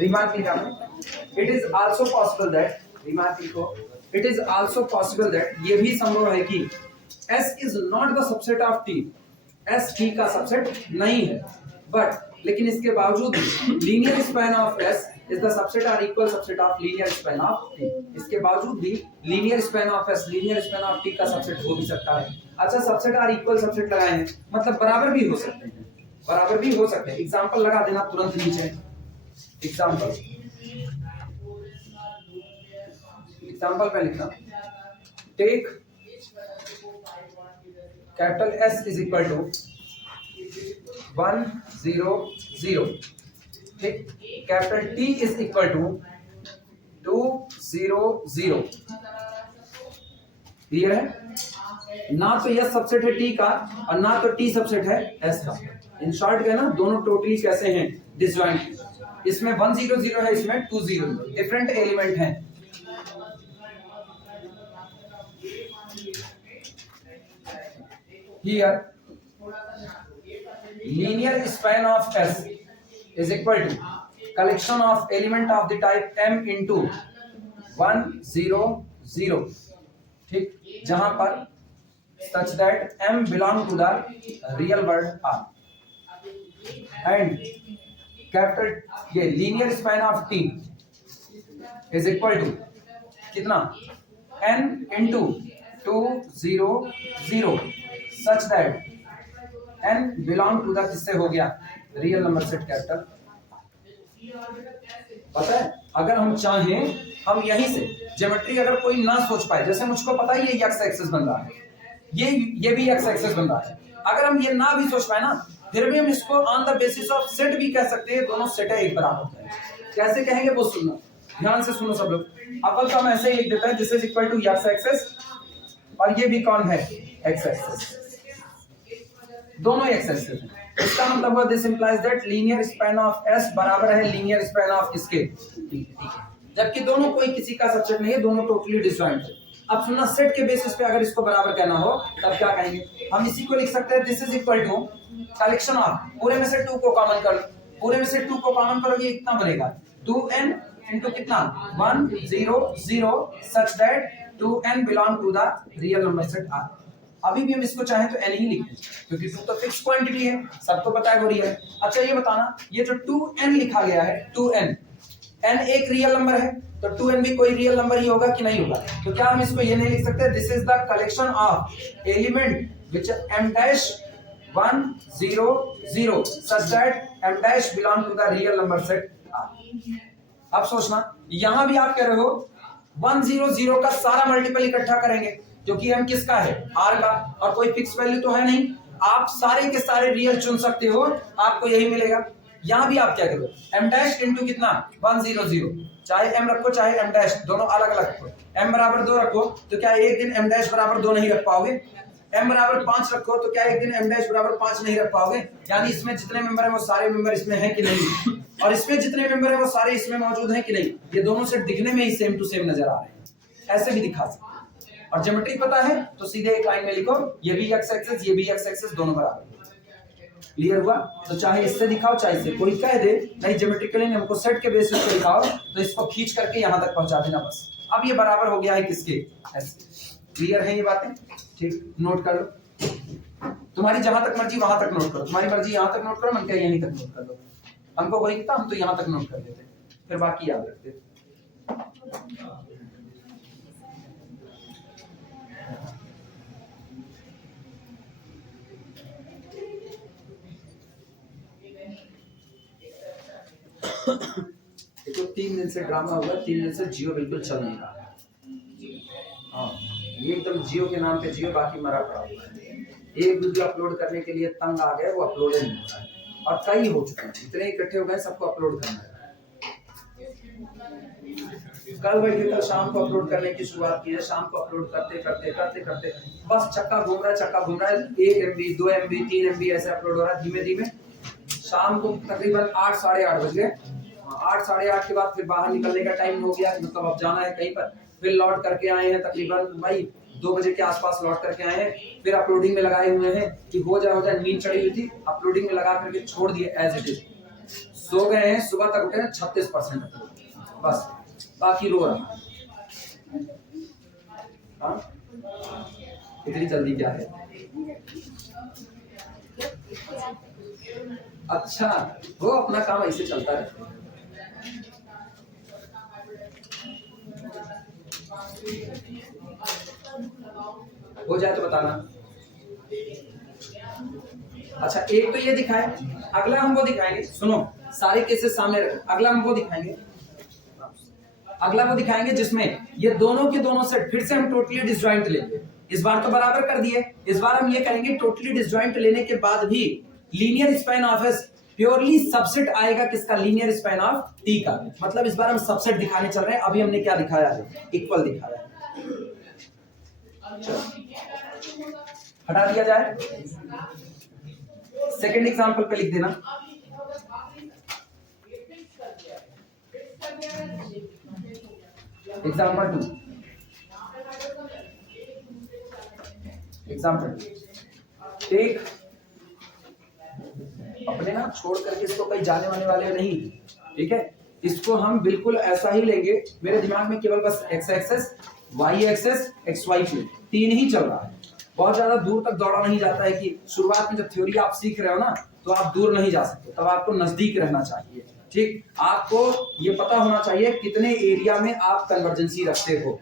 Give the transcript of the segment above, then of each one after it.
Remark लिखा है, it is also possible that, remark लिखो, it is also possible that, ये भी संभव है कि S is not the subset of T, S T का सबसेट नहीं है, बट लेकिन इसके बावजूद linear span of S is the subset और equal subset of linear span of T, इसके बावजूद भी linear span of S linear span of T का सबसेट हो भी सकता है। अच्छा, सबसेट और इक्वल सबसेट लगाए हैं, मतलब बराबर भी हो सकते हैं, बराबर भी हो सकते हैं। एग्जांपल लगा देना तुरंत नीचे, एग्जांपल पे लिखना, take capital S is equal to 1 0 0, ठीक, capital T is equal to 2 0 0, clear है? ना तो यह सबसेट है T का और ना तो T सबसेट है S का। इन शॉर्ट क्या ना, दोनों टोटली कैसे हैं, डिसजॉइंट, इसमें 1 0 0 है, इसमें 2 0 0, डिफरेंट एलिमेंट हैं। Here linear span of S is equal to collection of element of the type M into 1 0 0, ठीक, जहां पर such that M belong to the real world R and capital ये linear span of T is equal to कितना, N into 2 0 0, such that n belong to the, किससे हो गया, real number set capital. पता है, अगर हम चाहें, हम यहीं से ज्योमेट्री अगर कोई ना सोच पाए, जैसे मुझको पता है ये एक्स एक्सिस बन रहा है, ये भी एक्स एक्सिस बन रहा है, अगर हम ये ना भी सोच पाए ना, फिर भी हम इसको on the basis of set भी कह सकते हैं, दोनों सेट है, एक बराबर है। कैसे कहेंगे वो सुनना, ध्यान से सुनो सब लोग। अव्वल तो हम ऐसे ही लिख देते हैं, this is equal to x axis, और ये भी कौन है, एक्स एक्सिस, दोनों एक्स एक्सिस हैं। इसका मतलब हुआ this implies that linear span of S बराबर है लीनियर स्पैन ऑफ किसके, जबकि दोनों कोई किसी का सबसेट नहीं है, दोनों टोटली डिसजॉइंट है। अब सुनना, सेट के बेसिस पे अगर इसको बराबर कहना हो तब क्या कहेंगे, हम इसी को लिख सकते हैं, this is equal to collection of, पूरे में से 2 को कॉमन कर, पूरे में से 2 को कॉमन करोगे कितना बनेगा, 2n into कितना, 1 0 0, such that 2n belong to the real number set R। अभी भी हम इसको चाहें तो n ही लिखें, क्योंकि 2 तो फिक्स क्वांटिटी है, सबको पता है वो रियल। अच्छा ये बताना, ये जो 2n लिखा गया है, 2n, n एक रियल नंबर है, तो 2n भी कोई रियल नंबर ही होगा कि नहीं होगा, तो क्या हम इसको ये नहीं लिख सकते, this is the collection of element which m dash 1 0 0, such that m dash belong to the real number set R। अब सोचना, यहां भी आप कह रहे हो 1 0 0 का सारा मल्टीपल इकट्ठा करेंगे, क्योंकि m किसका है, R का, और कोई फिक्स वैल्यू तो है नहीं, आप सारे के सारे रियल चुन सकते हो, आपको यही मिलेगा। यहां भी आप क्या करो, m डैश इंटू कितना, 1 0 0, चाहे m रखो चाहे m डैश, दोनों अलग अलग रखो, m बराबर 2 रखो तो क्या एक दिन m डैश बराबर 2 नहीं रख पाओगे, m बराबर 5 रखो तो क्या एक दिन m डैश बराबर 5 नहीं रख पाओगे। यानी इसमें जितने मेंबर हैं वो सारे मेंबर इसमें हैं कि नहीं, और इसमें जितने मेंबर हैं वो सारे इसमें मौजूद हैं कि नहीं, ये दोनों सेट दिखने में ही सेम टू सेम नजर आ रहे हैं, ऐसे भी दिखा सकते हैं। और ज्योमेट्री पता है तो सीधे एक लाइन में लिखो, ये भी एक्स एक्सिस ये भी एक्स एक्सिस, दोनों बराबर। क्लियर हुआ? तो चाहे इससे दिखाओ चाहे इससे, कोई कह दे नहीं ज्योमेट्रिकली हमको सेट के बेसिस पे दिखाओ, तो इसको खींच करके यहां तक पहुंचा देना बस। अब ये बराबर हो गया है किसके, ऐसे। क्लियर है ये बातें? ठीक, नोट कर लो, तुम्हारी जहां तक मर्जी वहां तक नोट करो, तुम्हारी मर्जी यहां तक नोट करो, मन क्या यहीं तक नोट कर लो, हमको वही था, हम तो यहां तक नोट कर देते, फिर बाकी याद रखते। देखो 3 दिन से ड्रामा हुआ, 3 दिन से जियो बिल्कुल चल नहीं रहा। हाँ, ये एकदम जियो के नाम पे जियो, बाकी मरा पड़ा हुआ है। एक वीडियो अपलोड करने के लिए तंग आ गए, वो अपलोड नहीं होता है, और कई हो चुके हैं, इतने इकट्ठे हो गए, सबको अपलोड करना है। कल बैठे, कल शाम को अपलोड करने की शुरुआत की है, शाम को अपलोड करते करते करते करते बस चक्का घूम रहा है, 1 MB 2 MB 3 MB ऐसे अपलोड हो रहा है धीमे धीमे। शाम को तकरीबन 8 साढ़े 8 बज गए, 8 साढ़े 8 के बाद फिर बाहर निकलने का टाइम हो गया, मतलब अब जाना है कहीं पर, फिर लौट करके आए हैं तकरीबन भाई 2 बजे के आसपास लौट करके आए हैं, फिर अपलोडिंग में लगाए हुए हैं कि हो जाए, नींद चढ़ी हुई थी, अपलोडिंग में लगा करके छोड़ दिए एज इट इज। सो गए हैं, सुबह तक उठे हैं 36% बस, बाकी रो रहा। हाँ, इतनी जल्दी क्या है? अच्छा, वो अपना काम ऐसे चलता रहता है। हो जाए तो बताना। अच्छा, एक तो ये दिखाए, अगला हम वो दिखाएंगे। सुनो, सारे केसेस सामने रखो। अगला हम वो दिखाएंगे, जिसमें ये दोनों के दोनों सेट फिर से हम टोटली डिसजॉइंट लेंगे। इस बार तो बराबर कर दिए, इस बार हम ये करेंगे टोटली डिसजॉइंट लेने के बाद भी linear span of S purely subset आएगा किसका? लीनियर स्पैन ऑफ टी का। मतलब इस बार हम सबसेट दिखाने चल रहे हैं। अभी हमने क्या दिखाया है? इक्वल दिखाया है। हटा दिया जाए। सेकेंड एग्जांपल पे लिख देना। एग्जांपल 2, टेक, अपने ना छोड़ करके इसको कहीं जाने वाले नहीं, ठीक है? इसको हम बिल्कुल ऐसा ही लेंगे। मेरे दिमाग में केवल बस x axis, y axis, x y plane 3 ही चल रहा है। बहुत ज्यादा दूर तक दौड़ा नहीं जाता है कि शुरुआत में जब थ्योरी आप सीख रहे हो ना, तो आप दूर नहीं जा सकते, तब आपको नजदीक रहना चाहिए। ठीक, आपको ये पता होना चाहिए कितने एरिया में आप कन्वर्जेंसी रखते हो।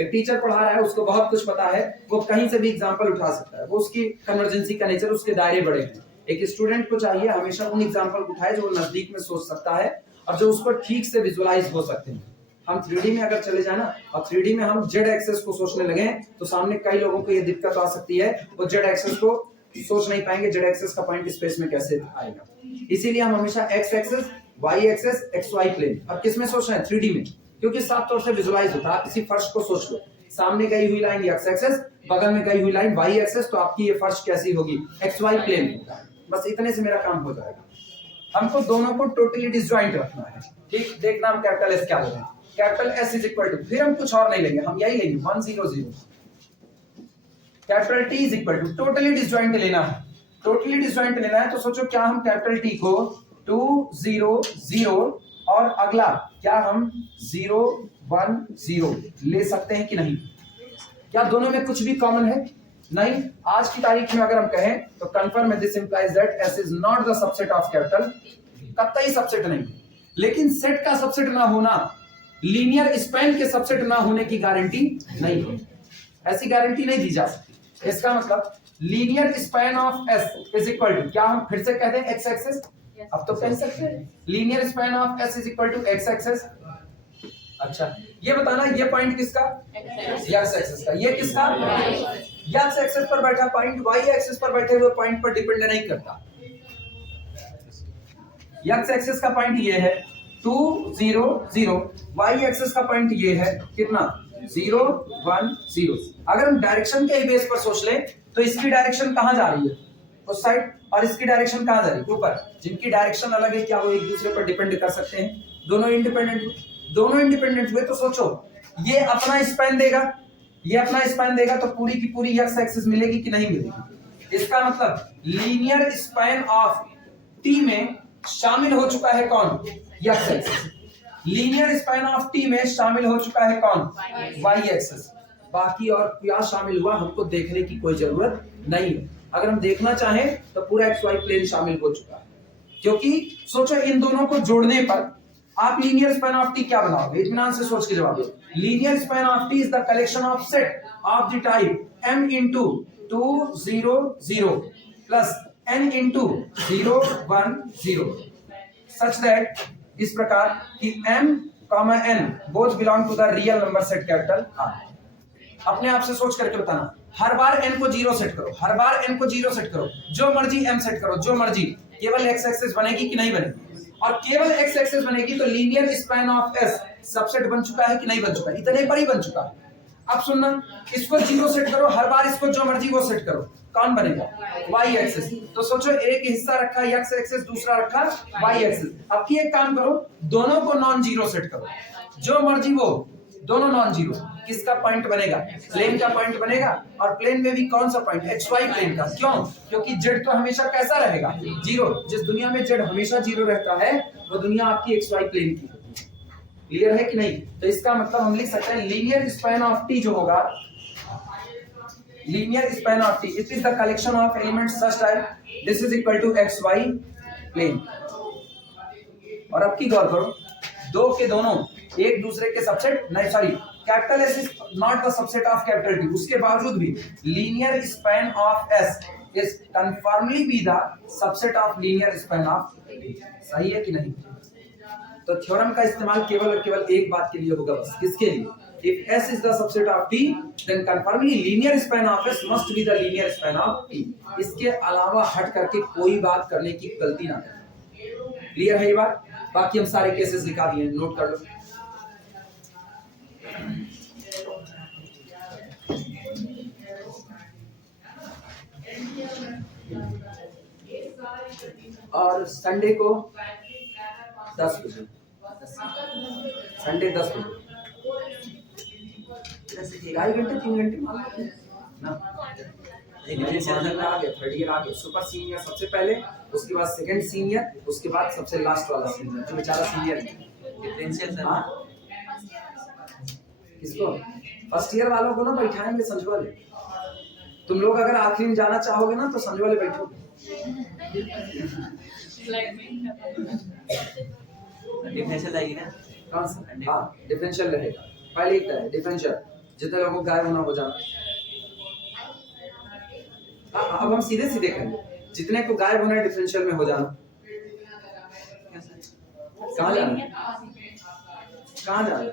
एक टीचर पढ़ा रहा है, उसको बहुत कुछ पता है, वो कहीं से भी एग्जांपल उठा सकता है, वो उसकी कन्वर्जेंसी का नेचर, उसके दायरे बड़े हैं। एक स्टूडेंट को चाहिए हमेशा उन एग्जांपल को उठाए जो वो नजदीक में सोच सकता है और जो उसको ठीक से विजुअलाइज हो सकते हैं। हम 3D में अगर चले जाए ना, और 3D में हम जेड एक्सेस को सोचने लगे तो सामने कई लोगों को ये दिक्कत आ सकती है, वो जेड एक्सेस को सोच नहीं पाएंगे, जेड एक्सेस का पॉइंट स्पेस में कैसे आएगा। इसीलिए हम हमेशा x axis, y axis, x y plane, अब किस में सोच रहे हैं? 3D में, क्योंकि साफ तौर से विजुअलाइज होता है। आप किसी फर्श को सोच लो, सामने गई हुई लाइन एक्स एक्सेस, बगल में गई हुई लाइन वाई एक्सेस, तो आपकी ये फर्श कैसी होगी? X y plane. बस इतने से मेरा काम हो जाएगा। हमको दोनों को टोटली डिसजॉइंट रखना है। ठीक, देखना हम कैपिटल एस क्या ले रहे हैं। Capital S is equal to, फिर हम कुछ और नहीं लेंगे, हम यही लेंगे 1 0 0। Capital T is equal to, totally disjoint लेना है। टोटली डिसजॉइंट लेना है तो सोचो, क्या हम कैपिटल टी को 2 0 0 और अगला क्या हम 0 1 0 ले सकते हैं कि नहीं? क्या दोनों में कुछ भी कॉमन है? नहीं। आज की तारीख में अगर हम कहें तो confirm this implies that S is not the subset of capital. कतई सबसेट नहीं, लेकिन सेट का सबसेट ना होना लीनियर स्पैन के सबसेट ना होने की गारंटी नहीं है। ऐसी गारंटी नहीं दी जा सकती। इसका मतलब linear span of S is equal to, क्या हम फिर से कहते हैं एक्स एक्सेस? अब तो कह सकते हैं linear span of S is equal to x axis. अच्छा, ये बताना, ये पॉइंट किसका? एक्स एक्सेस का। ये किसका? एक्स एक्सेस पर बैठा पॉइंट वाई एक्सेस पर बैठे हुए पॉइंट पर डिपेंड नहीं करता। एक्स एक्सेस का पॉइंट ये है 2 0 0, वाई एक्सेस का पॉइंट ये है कितना? 0 1 0। अगर हम डायरेक्शन के बेस पर सोच लें तो इसकी डायरेक्शन कहां जा रही है? उस साइड, और इसकी डायरेक्शन कहां जा रही है? ऊपर। जिनकी डायरेक्शन अलग है, क्या वो एक दूसरे पर डिपेंड कर सकते हैं? दोनों इंडिपेंडेंट हुए तो सोचो, ये अपना स्पैन देगा, ये अपना स्पैन देगा, तो पूरी की पूरी एक्स एक्सिस मिलेगी कि नहीं मिलेगी? इसका मतलब लीनियर स्पैन ऑफ टी में शामिल हो चुका है कौन? X axis. Linear span of T में शामिल हो चुका है कौन? Y axis. बाकी और क्या शामिल हुआ हमको देखने की कोई जरूरत नहीं है। अगर हम देखना चाहें तो पूरा एक्स वाई प्लेन शामिल हो चुका है, क्योंकि सोचो इन दोनों को जोड़ने पर आप लीनियर स्पैन ऑफ टी क्या बनाओगे? इत्मीनान से सोच के जवाब दो। Linear span of T is the collection of set of the type m into 2 0 0 plus n into 0 1 0 such that, इस प्रकार कि m, n both belong to the real number set capital R। अपने आप से सोच करके बताना, हर बार n को 0 सेट करो, हर बार n को 0 सेट करो, जो मर्जी m सेट करो, जो मर्जी, केवल x एक्सिस बनेगी कि नहीं बनेगी? और केवल x एक्सिस बनेगी तो linear span of s subset बन चुका है कि नहीं बन चुका है? इतने पर ही बन चुका है। अब सुनना, इसको 0 सेट करो, हर बार इसको जो मर्जी वो सेट करो, कौन बनेगा? y axis. तो सोचो, एक हिस्सा रखा x एक्सिस, दूसरा रखा y एक्सिस। अब की एक काम करो, दोनों को नॉन जीरो सेट करो, जो मर्जी वो दोनों नॉन जीरो। किसका पॉइंट बनेगा? प्लेन का पॉइंट बनेगा। और प्लेन में भी कौन सा पॉइंट? एक्स वाई प्लेन का। क्यों? क्योंकि जेड तो हमेशा कैसा रहेगा? जीरो। जिस दुनिया में जेड हमेशा जीरो रहता है वो दुनिया आपकी एक्स वाई प्लेन की। क्लियर है कि नहीं? तो इसका मतलब हम लिख सकते हैं लीनियर स्पैन ऑफ टी जो होगा, linear span of T it is the collection of elements such that this is equal to x y plane. और अब की गौर करो, दो के दोनों एक दूसरे के सबसेट नहीं, sorry, capital S is not the subset of capital T, उसके बावजूद भी linear span of S is confirmly B the subset of linear span of T. सही है कि नहीं? तो थ्योरम का इस्तेमाल केवल और केवल एक बात के लिए होगा, बस। किसके लिए? If S is the subset of T, then confirmingly linear span of S must be the linear span of T. इसके अलावा हट करके कोई बात करने की गलती ना करें। क्लियर है ये बात? बाकी हम सारे केसेस दिखा दिए, नोट कर लो। और संडे को 10 बजे, संडे 10 बजे, 2.5 घंटे 3 घंटे ना, आ गया थर्ड ईयर आ गया, सुपर सीनियर सबसे पहले, उसके बाद सेकंड सीनियर, उसके बाद सबसे लास्ट वाला सीनियर जो बेचारा सीनियर है। डिफरेंशियल सर, हाँ किसको? फर्स्ट ईयर वालों को ना बैठाएंगे संजवाले। तुम लोग अगर आखिरी में जाना चाहोगे ना तो संजवाले बैठो। डिफरेंशियल आएगी ना? कौन सा? हाँ डिफरेंशियल रहेगा, पहले ही है डिफरेंशियल। जितने लोगों को गायब होना हो जाना। अब हम सीधे सीधे करेंगे, जितने को गायब होना है डिफरेंशियल में हो जाना। कहाँ जाना है? कहाँ जाना है?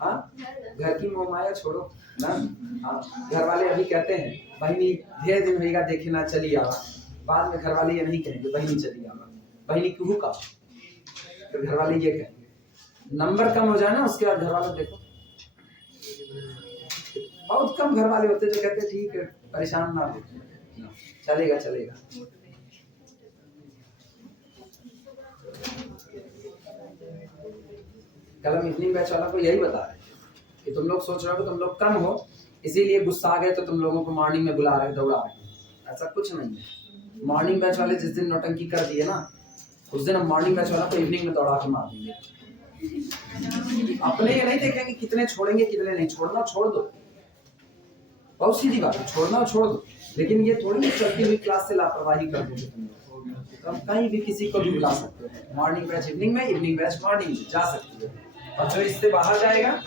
हाँ घर की मोहमाया छोड़ो ना। हाँ घर वाले अभी कहते हैं बहनी ढेर दिन होगा देखे ना चली आवा, बाद में घर वाले ये नहीं कहेंगे बहनी चली आवा, बहनी क्यों का, तो घर वाले ये कहेंगे। नंबर कम हो जाए ना उसके बाद घर वाले देखो, बहुत कम घर वाले होते जो कहते ठीक है परेशान ना हो, चलेगा चलेगा। कल हम इवनिंग बैच वाला को यही बता रहे कि तुम लोग सोच रहे हो कि तुम लोग कम हो इसीलिए गुस्सा आ गए तो तुम लोगों को मॉर्निंग में बुला रहे दौड़ा रहे, ऐसा कुछ नहीं है। मॉर्निंग बैच वाले जिस दिन नौटंकी कर दिए ना उस दिन हम मॉर्निंग बैच वाला को इवनिंग में दौड़ा के मार देंगे। अपने ये नहीं देखेंगे कितने छोड़ेंगे कितने नहीं, छोड़ना छोड़ दो, बहुत सीधी बात है, छोड़ना छोड़ दो। लेकिन ये थोड़ी चलती हुई क्लास से लापरवाही कर दोगे तुम लोग, तो हम कहीं भी किसी को भी बुला सकते हैं। मॉर्निंग बैच इवनिंग में, इवनिंग बैच मॉर्निंग में जा सकती है, और जो इससे बाहर जाएगा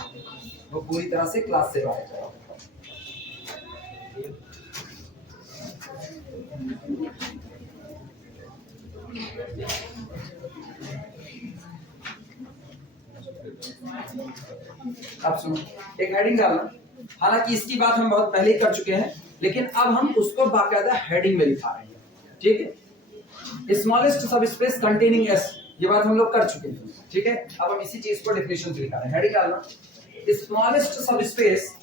वो पूरी तरह से क्लास से बाहर जाएगा। अब सुनो, एक हेडिंग डालना। हालांकि इसकी बात हम बहुत पहले ही कर चुके हैं, लेकिन अब हम उसको बाकायदा हेडिंग में लिखा रहे हैं, ठीक है। स्मॉलेस्ट सब स्पेस कंटेनिंग एस, ये बात हम लोग कर चुके हैं, ठीक है। अब हम इसी चीज को डेफिनेशन से लिखा रहे हैं। हेडिंग डालना, स्मॉलेस्ट सब स्पेस,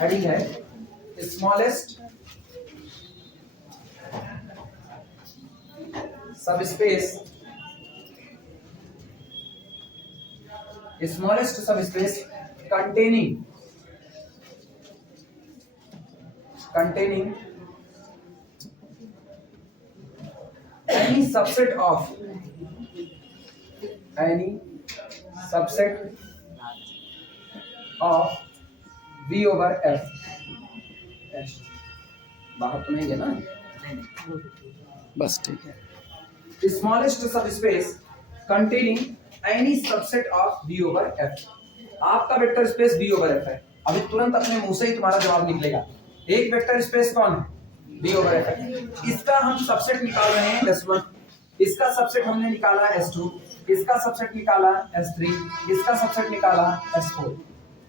हेडिंग है स्मॉलेस्ट सब space, smallest subspace containing any subset of V over F। बाहर तो नहीं है ना? बस ठीक है। Smallest subspace containing any subset of V over F। आपका vector space V over F है। अभी तुरंत अपने मुंह से ही तुम्हारा जवाब निकलेगा। एक वेक्टर स्पेस कौन है? V over F है। इसका हम सबसेट निकाल रहे हैं S1, इसका सबसेट हमने निकाला S2, इसका सबसेट निकाला S3, इसका सबसेट निकाला S4।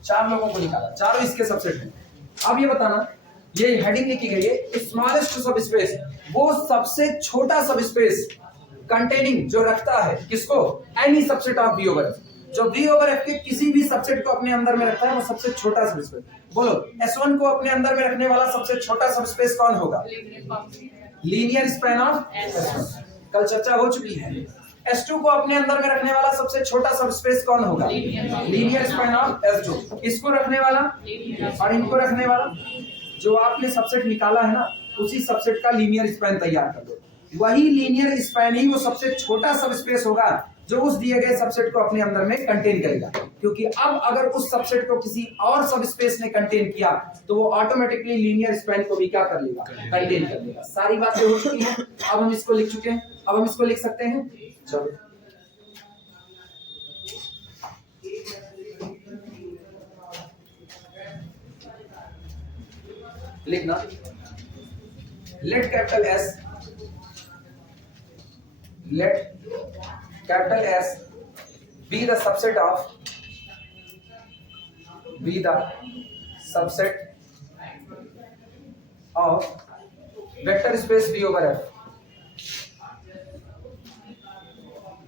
4 लोगों को निकाला, चारों इसके सबसेट हैं। अब ये बताना, ये हेडिंग लिखी गई है स्मॉलेस्ट सबस्पेस, वो सबसे छोटा सबस्पेस कंटेनिंग जो रखता है किसको? Any subset of V over F। जो V over F के किसी भी सबसेट को अपने अंदर में रखता है वो सबसे छोटा सबस्पेस। बोलो S1 को अपने अंदर में रखने वाला सबसे छोटा सबस्पेस कौन होगा? Linear span of S1। कल चर्चा हो चुकी है। S2 को अपने अंदर में रखने वाला सबसे छोटा सबस्पेस कौन होगा? Linear span of S2। इसको रखने वाला और इनको रखने वाला, जो आपने सबसेट निकाला है ना, उसी सबसेट का लीनियर स्पैन तैयार कर दो। वही लीनियर स्पैन ही वो सबसे छोटा सबस्पेस होगा जो उस दिए गए सबसेट को अपने अंदर में कंटेन करेगा। क्योंकि अब अगर उस सबसेट को किसी और सबस्पेस ने कंटेन किया तो वो ऑटोमेटिकली लीनियर स्पैन को भी क्या कर लेगा? कंटेन कर लेगा। सारी बातें हो चुकी हैं, अब हम इसको लिख चुके हैं, अब हम इसको लिख सकते हैं। चलो लिखना, late capital S be the subset of vector space V over F।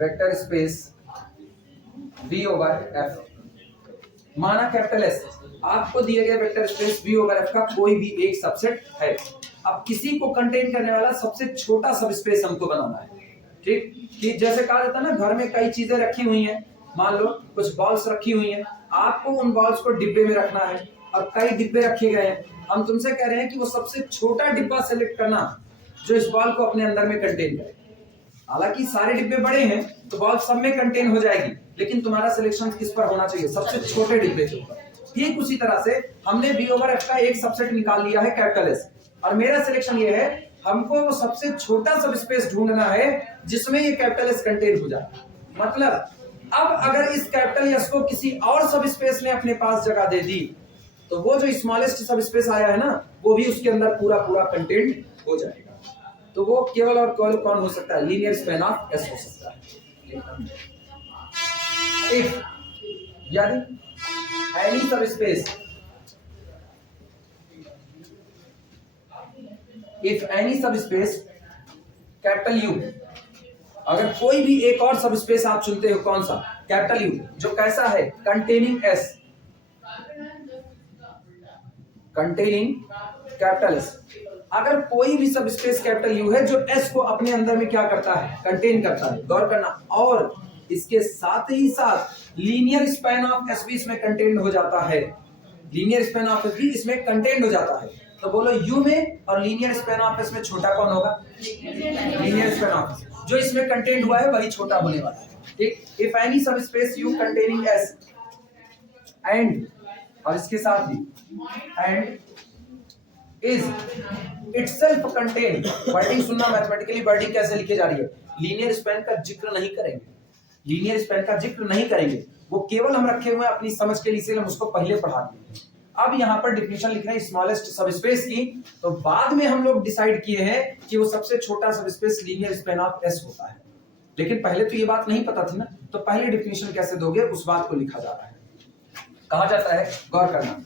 Vector space V over F। माना कैपिटल S आपको दिए गए vector space V over F का कोई भी एक सबसेट है। अब किसी को कंटेन करने वाला सबसे छोटा सबस्पेस हमको बनाना है, ठीक? कि जैसे कहा जाता है ना, घर में कई चीजें रखी हुई हैं, मान लो कुछ बॉल्स रखी हुई हैं, आपको उन बॉल्स को डिब्बे में रखना है और कई डिब्बे रखे गए हैं। हम तुमसे कह रहे हैं कि वो सबसे छोटा डिब्बा सेलेक्ट करना जो इस बॉल को अपने अंदर में कंटेन करे। हालांकि सारे डिब्बे बड़े हैं तो बॉल सब में कंटेन हो जाएगी, लेकिन तुम्हारा सिलेक्शन किस पर होना चाहिए? सबसे छोटे डिब्बे के ऊपर। ठीक उसी तरह से हमने V over F का एक सबसेट निकाल लिया है कैपिटल S, और मेरा सिलेक्शन ये है, हमको वो सबसे छोटा सबस्पेस ढूंढना है जिसमें ये कैपिटल S कंटेन हो जाए। मतलब अब अगर इस कैपिटल S को किसी और सबस्पेस ने अपने पास जगह दे दी तो वो जो स्मॉलेस्ट सबस्पेस आया है ना, वो भी उसके अंदर पूरा पूरा कंटेंट हो जाएगा। तो वो केवल और केवल कौन हो सकता है? लीनियर स्पैन ऑफ S हो सकता है। इफ यानी any subspace, if any subspace capital U, अगर कोई भी एक और सबस्पेस आप चुनते हो, कौन सा? कैपिटल U, जो कैसा है? Containing S, containing capital S। अगर कोई भी सबस्पेस कैपिटल U है जो S को अपने अंदर में क्या करता है? कंटेन करता है। गौर करना, और इसके साथ ही साथ लीनियर स्पैन ऑफ S भी इसमें कंटेन हो जाता है। लीनियर स्पैन ऑफ S भी इसमें कंटेन हो जाता है। तो बोलो U में और लीनियर स्पैन ऑफ S में छोटा कौन होगा? Linear span of S। जो इसमें कंटेंट हुआ है वही छोटा होने वाला है, ठीक? If any subspace U containing S and, और इसके साथ ही and is itself contain. Wording सुनना, मैथमेटिकली वर्डिंग कैसे लिखी जा रही है। लीनियर स्पैन का जिक्र नहीं करेंगे, लीनियर स्पैन का जिक्र नहीं करेंगे, वो केवल हम रखे हुए अपनी समझ के लिए, इसीलिए हम उसको पहले पढ़ा दिए। अब यहाँ पर डिफिनेशन लिख रहे हैं स्मॉलेस्ट सबस्पेस की, तो बाद में हम लोग डिसाइड किए हैं कि वो सबसे छोटा subspace linear span of S होता है। लेकिन पहले तो ये बात नहीं पता थी ना, तो पहले डिफिनेशन कैसे दोगे उस बात को लिखा जा रहा है। कहा जाता है, गौर करना,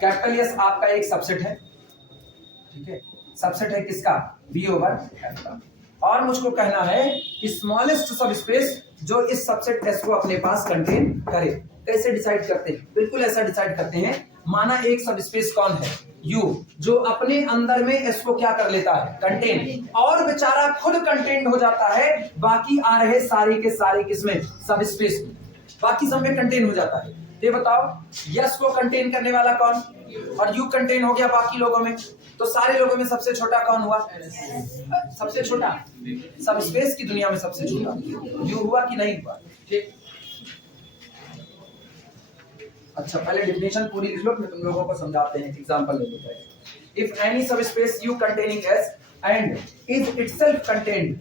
कैपिटल S आपका एक सबसेट है, ठीक है? सबसेट है किसका? V over F का। और मुझको कहना है स्मॉलेस्ट सबस्पेस जो इस सबसेट S को अपने पास कंटेन करे। कैसे डिसाइड करते हैं? बिल्कुल ऐसा डिसाइड करते हैं, माना एक सबस्पेस कौन है? U, जो अपने अंदर में S को क्या कर लेता है? कंटेन, और बेचारा खुद कंटेन हो जाता है, बाकी आ रहे सारे के सारे किसमें? सबस्पेस में, बाकी सब में कंटेन हो जाता है। ये बताओ, S को कंटेन करने वाला कौन? और U कंटेन हो गया बाकी लोगों में, तो सारे लोगों में सबसे छोटा कौन हुआ? सबसे छोटा सबस्पेस की दुनिया में सबसे छोटा U हुआ कि नहीं हुआ? ठीक। अच्छा, पहले डिफिनेशन पूरी लिख लो, फिर तुम लोगों को समझाते हैं, एग्जांपल ले लेते हैं। If any subspace U containing S and is itself contained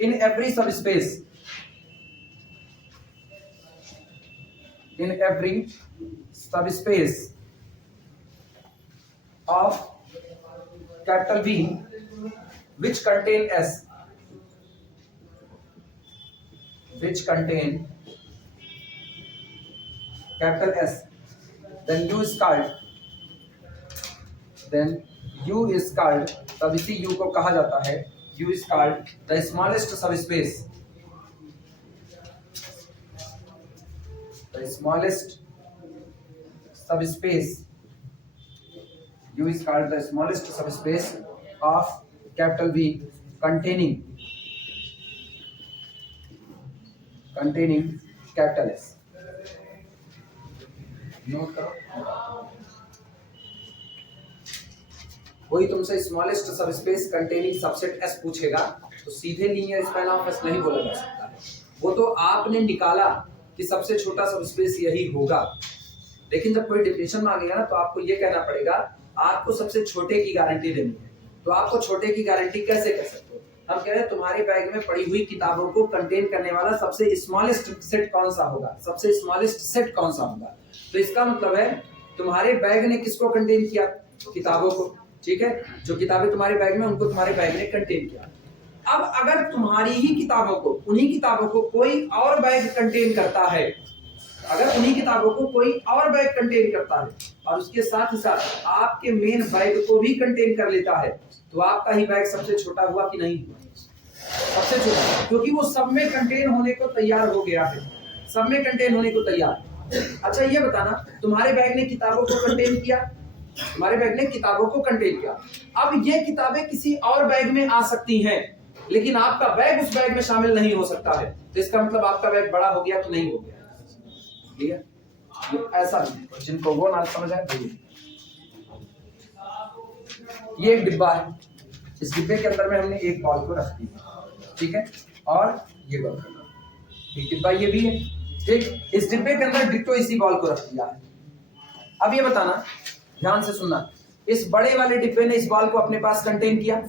in every subspace of capital V which contain S, which contain capital S, then U is called, तब इसी U को कहा जाता है, U is called the smallest subspace, the smallest subspace, U is called the smallest subspace of capital V containing capital S. Note करो, कोई तुमसे smallest subspace containing subset S पूछेगा तो सीधे लीनियर स्पैन ऑफ S नहीं बोला जा सकता है, वो तो आपने निकाला कि सबसे छोटा सबस्पेस यही होगा। लेकिन जब कोई डेफिनेशन मांगेगा ना तो आपको ये कहना पड़ेगा आपको सबसे छोटे की गारंटी देनी है। तो आपको छोटे की गारंटी कैसे कर सकते हो? हम कह रहे हैं तुम्हारे बैग में पड़ी हुई किताबों को कंटेन करने वाला सबसे स्मॉलेस्ट सेट कौन सा होगा, सबसे स्मॉलेस्ट सेट कौन सा होगा। तो इसका मतलब है तुम्हारे बैग ने किसको कंटेन किया? किताबों को, ठीक है। जो किताबें तुम्हारे बैग में उनको तुम्हारे बैग ने कंटेन किया। अब अगर तुम्हारी ही किताबों को, उन्हीं किताबों को कोई और बैग कंटेन करता है, अगर उन्हीं किताबों को कोई और बैग कंटेन करता है और उसके साथ ही साथ आपके मेन बैग को भी कंटेन कर लेता है तो आपका ही बैग सबसे छोटा हुआ कि नहीं हुआ? सबसे छोटा, क्योंकि वो सब में कंटेन होने को तैयार हो गया है, सब में कंटेन होने को तैयार। अच्छा ये बताना, तुम्हारे बैग ने किताबों को कंटेन किया, तुम्हारे बैग ने किताबों को कंटेन किया। अब ये किताबें किसी और बैग में आ सकती हैं लेकिन आपका बैग उस बैग में शामिल नहीं हो सकता है, तो इसका मतलब आपका बैग बड़ा हो गया कि नहीं हो गया? ठीक है, ये ऐसा नहीं। जिनको वो ना समझ आए भैया, ये एक डिब्बा है, इस डिब्बे के अंदर में हमने एक बॉल को रख दिया, ठीक है, और ये बॉल एक डिब्बा ये भी है, ठीक। इस डिब्बे के अंदर डिट्टो इसी बॉल को रख दिया है। अब ये बताना, ध्यान से सुनना, इस बड़े वाले डिब्बे ने इस बॉल को अपने पास कंटेन किया,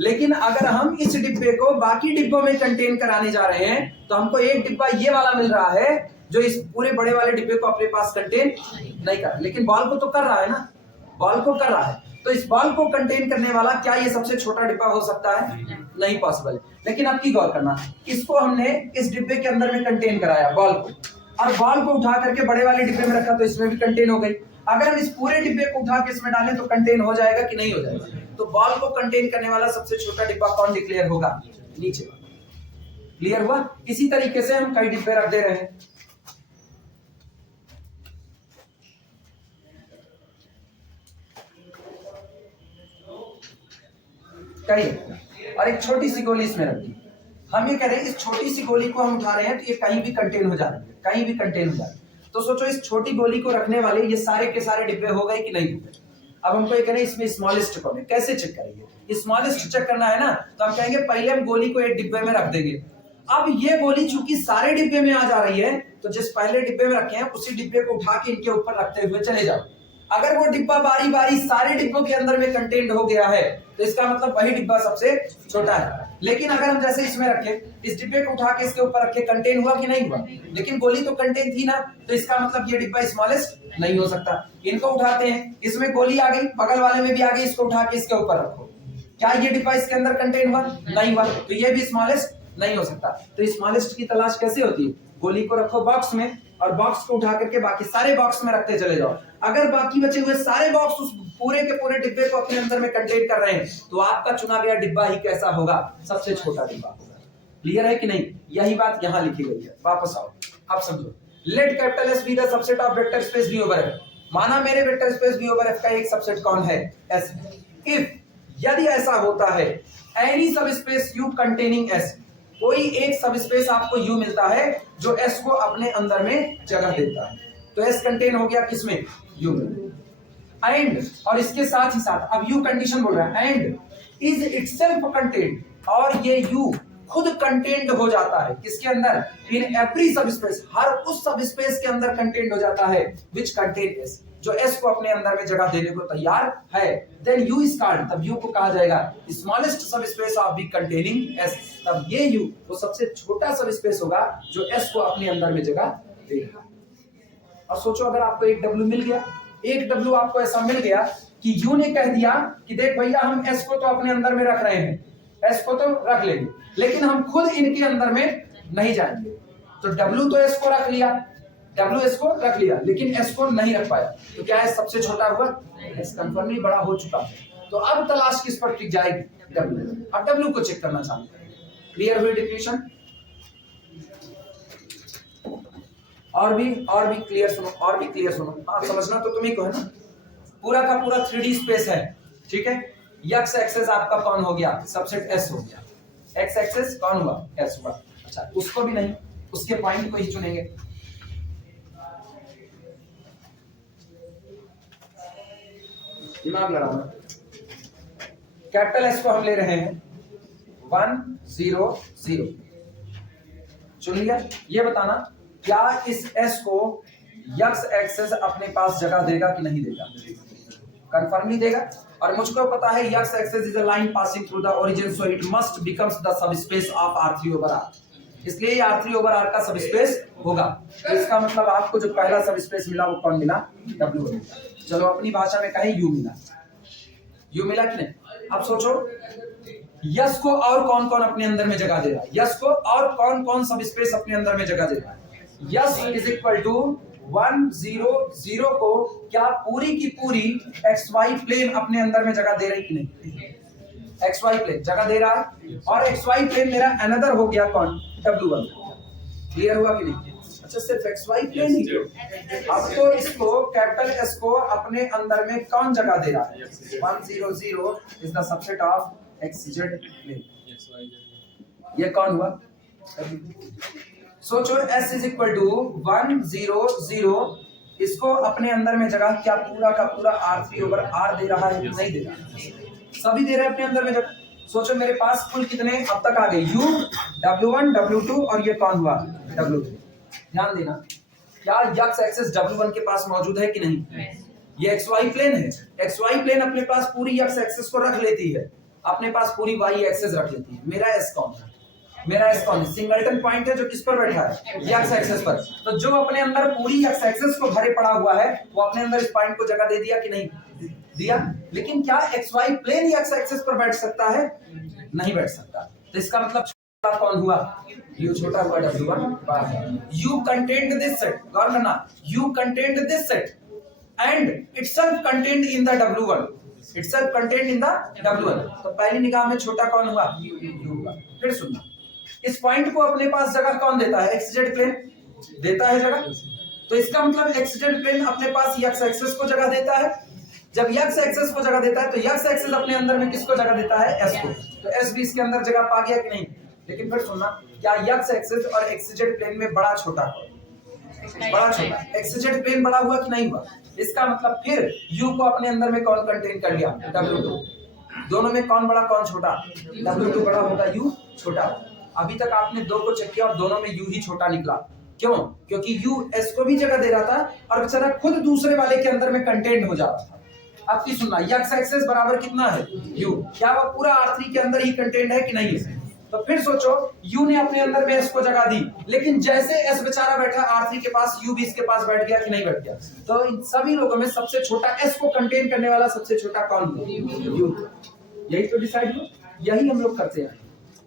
लेकिन अगर हम इस डिब्बे को बाकी डिब्बों में कंटेन कराने जा रहे हैं तो हमको एक डिब्बा ये वाला मिल रहा है जो इस पूरे बड़े वाले डिब्बे को अपने पास कंटेन नहीं कर, लेकिन बॉल को तो कर रहा है ना, बॉल को कर रहा है। तो इस बॉल को कंटेन करने वाला क्या ये सबसे छोटा डिब्बा हो सकता है? नहीं पॉसिबल है। लेकिन अब की गौर करना, इसको हमने इस डिब्बे के अंदर में कंटेन कराया बॉल को, और बॉल को उठा करके बड़े वाले डिब्बे में रखा तो इसमें भी कंटेन हो गई। अगर हम इस पूरे डिब्बे को उठा के इसमें डालें तो कंटेन हो जाएगा कि नहीं हो जाएगा? तो बॉल को कंटेन करने वाला सबसे छोटा डिब्बा कौन डिक्लेयर होगा? नीचे वाला। क्लियर हुआ? इसी तरीके से हम कई डिब्बे रख दे रहे हैं। कई, और एक छोटी सी गोली इसमें रख दी। हम ये कह रहे हैं इस छोटी सी गोली को हम उठा रहे हैं तो ये कहीं भी कंटेन हो जा रही है, कहीं भी कंटेन हो जा रही है। तो सोचो इस छोटी गोली को रखने वाले ये सारे के सारे डिब्बे हो गए कि नहीं हो गए? अब हमको ये करें इसमें स्मॉलेस्ट कौन है, कैसे चेक करेंगे? स्मॉलेस्ट चेक करना है ना, तो हम कहेंगे पहले हम गोली को एक डिब्बे में रख देंगे। अब ये गोली चूंकि सारे डिब्बे में आ जा रही है तो जिस पहले डिब्बे में रखे हैं उसी डिब्बे को उठा के इनके ऊपर रखते हुए चले जाओ। अगर वो डिब्बा बारी बारी सारे डिब्बों के अंदर में कंटेन्ड हो गया है तो इसका मतलब वही डिब्बा सबसे छोटा है। लेकिन अगर हम जैसे इसमें रखे, इस डिब्बे को उठा के इसके ऊपर रखे, कंटेन हुआ कि नहीं हुआ? लेकिन गोली तो कंटेन थी ना, तो इसका मतलब ये डिब्बा स्मॉलेस्ट नहीं हो सकता। इनको उठाते हैं, इसमें गोली आ गई, बगल वाले में भी आ गई, इसको उठा के इसके ऊपर रखो, क्या ये डिब्बा इसके अंदर कंटेन हुआ? नहीं हुआ, तो ये भी स्मॉलेस्ट नहीं हो सकता। तो स्मॉलेस्ट की तलाश कैसे होती है? गोली को रखो बॉक्स में और बॉक्स को उठा करके बाकी सारे बॉक्स में रखते चले जाओ। अगर बाकी बचे हुए सारे बॉक्स उस पूरे के पूरे डिब्बे को अपने अंदर में कंटेन कर रहे हैं तो आपका चुना गया डिब्बा ही कैसा होगा? सबसे छोटा डिब्बा होगा। क्लियर है कि नहीं? यही बात यहां लिखी गई है। वापस आओ, अब समझो। Let capital S be the subset of vector space B over F. माना मेरे vector space B over F का एक सबसेट कौन है? एस। इफ, यदि ऐसा होता है, एनी सब स्पेस यू कंटेनिंग एस, कोई एक सब स्पेस आपको यू मिलता है जो एस को अपने अंदर में जगह देता है, तो एस कंटेन हो गया किसमें? यू में। एंड, और इसके साथ ही साथ, अब यू कंडीशन बोल रहा है, एंड इज इटसेल्फ कंटेन्ड, और ये यू खुद कंटेन्ड हो जाता है किसके अंदर? इन एवरी सब स्पेस, हर उस सब स्पेस के अंदर कंटेन्ड हो जाता है विच कंटेन एस, जो एस को अपने अंदर में जगह देने को तैयार है। देन यू इज कॉल्ड, तब यू को कहा जाएगा smallest subspace of B containing S. तब ये यू वो सबसे छोटा सब स्पेस होगा जो एस को अपने अंदर में जगह देगा। और सोचो अगर आपको एक डब्ल्यू मिल गया, एक डब्ल्यू आपको ऐसा मिल गया कि यू ने कह दिया कि देख भैया हम एस को तो अपने अंदर में रख रहे हैं, एस को तो रख लेंगे, लेकिन हम खुद इनके अंदर में नहीं जाएंगे। तो डब्ल्यू तो एस को रख लिया, डब्ल्यू एस को रख लिया, लेकिन एस को नहीं रख पाया, तो क्या एस सबसे छोटा हुआ? एस कंफर्मली बड़ा हो चुका है। तो अब तलाश किस पर टिक जाएगी? डब्ल्यू। अब डब्ल्यू को चेक करना चालू करेंगे। क्लियर हुई डेफिनेशन? और भी क्लियर सुनो, और भी क्लियर सुनो। हाँ, समझना तो तुम्हें को है ना। पूरा का पूरा 3D स्पेस है, ठीक है। एक्स एक्सेस आपका कौन हो गया, सबसेट एस हो गया। एक्स एक्सेस कौन हुआ, एस हुआ। अच्छा, उसको भी नहीं, उसके पॉइंट को ही चुनेंगे। दिमाग लड़ाना। कैपिटल एस को हम ले रहे हैं 1 0 0, चुन लिया। ये बताना क्या इस एस को एक्स एक्सेस अपने पास जगह देगा कि नहीं देगा, कंफर्म नहीं देगा। और मुझको पता है x axis is a line passing through the origin, so it must becomes the subspace of R3 over R, इसलिए ये R3 ओवर R का सबस्पेस होगा। तो इसका मतलब आपको जो पहला सबस्पेस मिला वो कौन मिला, W मिला। चलो अपनी भाषा में कहें U मिला, U मिला कि नहीं। अब सोचो यस को और कौन कौन अपने अंदर में जगह दे रहा है, यस को और कौन कौन सबस्पेस अपने अंदर में जगह दे रहा है। यस इज इक्वल टू 1 0 0 को क्या पूरी की पूरी एक्स वाई प्लेन अपने अंदर में जगह दे रही कि नहीं, एक्स वाई प्लेन जगह दे रहा है। और एक्स वाई प्लेन मेरा अनदर हो गया कौन, W1। क्लियर हुआ कि नहीं। अच्छा, सिर्फ एक्स वाई प्लेन ही क्यों, अब तो इसको कैपिटल एस को अपने अंदर में कौन जगह दे रहा है, 1 0 0 is the subset of x z plane. ये कौन हुआ, सोचो S इज इक्वल टू 1 0 0, इसको अपने अंदर में जगह क्या पूरा का पूरा R3 ओवर R दे रहा है, नहीं दे रहा, सभी दे रहे हैं अपने अंदर में जगह। सोचो मेरे पास कुल कितने अब तक आ गए, U W1 W2 और ये कौन हुआ, W3। ध्यान देना, क्या एक्स एक्सेस W1 के पास मौजूद है कि नहीं, ये एक्स वाई प्लेन है। एक्स वाई प्लेन अपने पास पूरी एक्स एक्सेस को रख लेती है, अपने पास पूरी वाई एक्सेस रख लेती है। मेरा एस कौन है, मेरा एस कौन है, सिंगलटन पॉइंट है जो किस पर बैठा है, एक्स एक्सेस पर। तो जो अपने अंदर पूरी एक्स एक्सेस को भरे पड़ा हुआ है वो अपने अंदर इस पॉइंट को जगह दे दिया कि नहीं दिया। लेकिन क्या x y plane x axis पर बैठ सकता है, नहीं बैठ सकता। तो इसका मतलब छोटा कौन हुआ, U छोटा हुआ W1। U contained this set, गौर करना, U contained this set and itself contained in the W1, itself contained in the W1। तो पहली निगाह में छोटा कौन हुआ, U हुआ। फिर सुनना, इस पॉइंट को अपने पास जगह कौन देता है, एक्स जेड प्लेन देता है जगह। तो इसका मतलब एक्स जेड प्लेन अपने पास एक्स एक्सेस को जगह देता है। जब एक्स एक्सेस को जगह देता है तो एक्स एक्सेस अपने अंदर में किसको जगह देता है, एस को। तो एस भी इसके अंदर जगह पा गया कि नहीं। लेकिन फिर सुनना, क्या एक्स एक्सेस और एक्स जेड प्लेन में बड़ा छोटा, बड़ा छोटा, एक्स जेड प्लेन बड़ा हुआ कि नहीं हुआ। इसका मतलब फिर U को अपने अंदर में कौन कंटेन कर लिया, W2। दोनों में कौन बड़ा कौन छोटा, W2 बड़ा होगा, U छोटा। अभी तक आपने दो को चेक किया और दोनों में U ही छोटा निकला। क्यों, क्योंकि U S को भी जगह दे रहा था और बेचारा खुद दूसरे वाले के अंदर में कंटेंट हो जा रहा था। अब की सुनना, एक्स एक्सेस बराबर कितना है, U, क्या वो पूरा R3 के अंदर ही कंटेंट है कि नहीं है। तो फिर सोचो U ने अपने अंदर में S को जगह दी, लेकिन जैसे S बेचारा बैठा R3 के पास, U भी इसके पास बैठ गया कि नहीं बैठ गया। तो इन सभी लोगों में सबसे छोटा S को कंटेन करने वाला सबसे छोटा कौन है, U। यही तो डिसाइड हो, यही हम लोग करते हैं।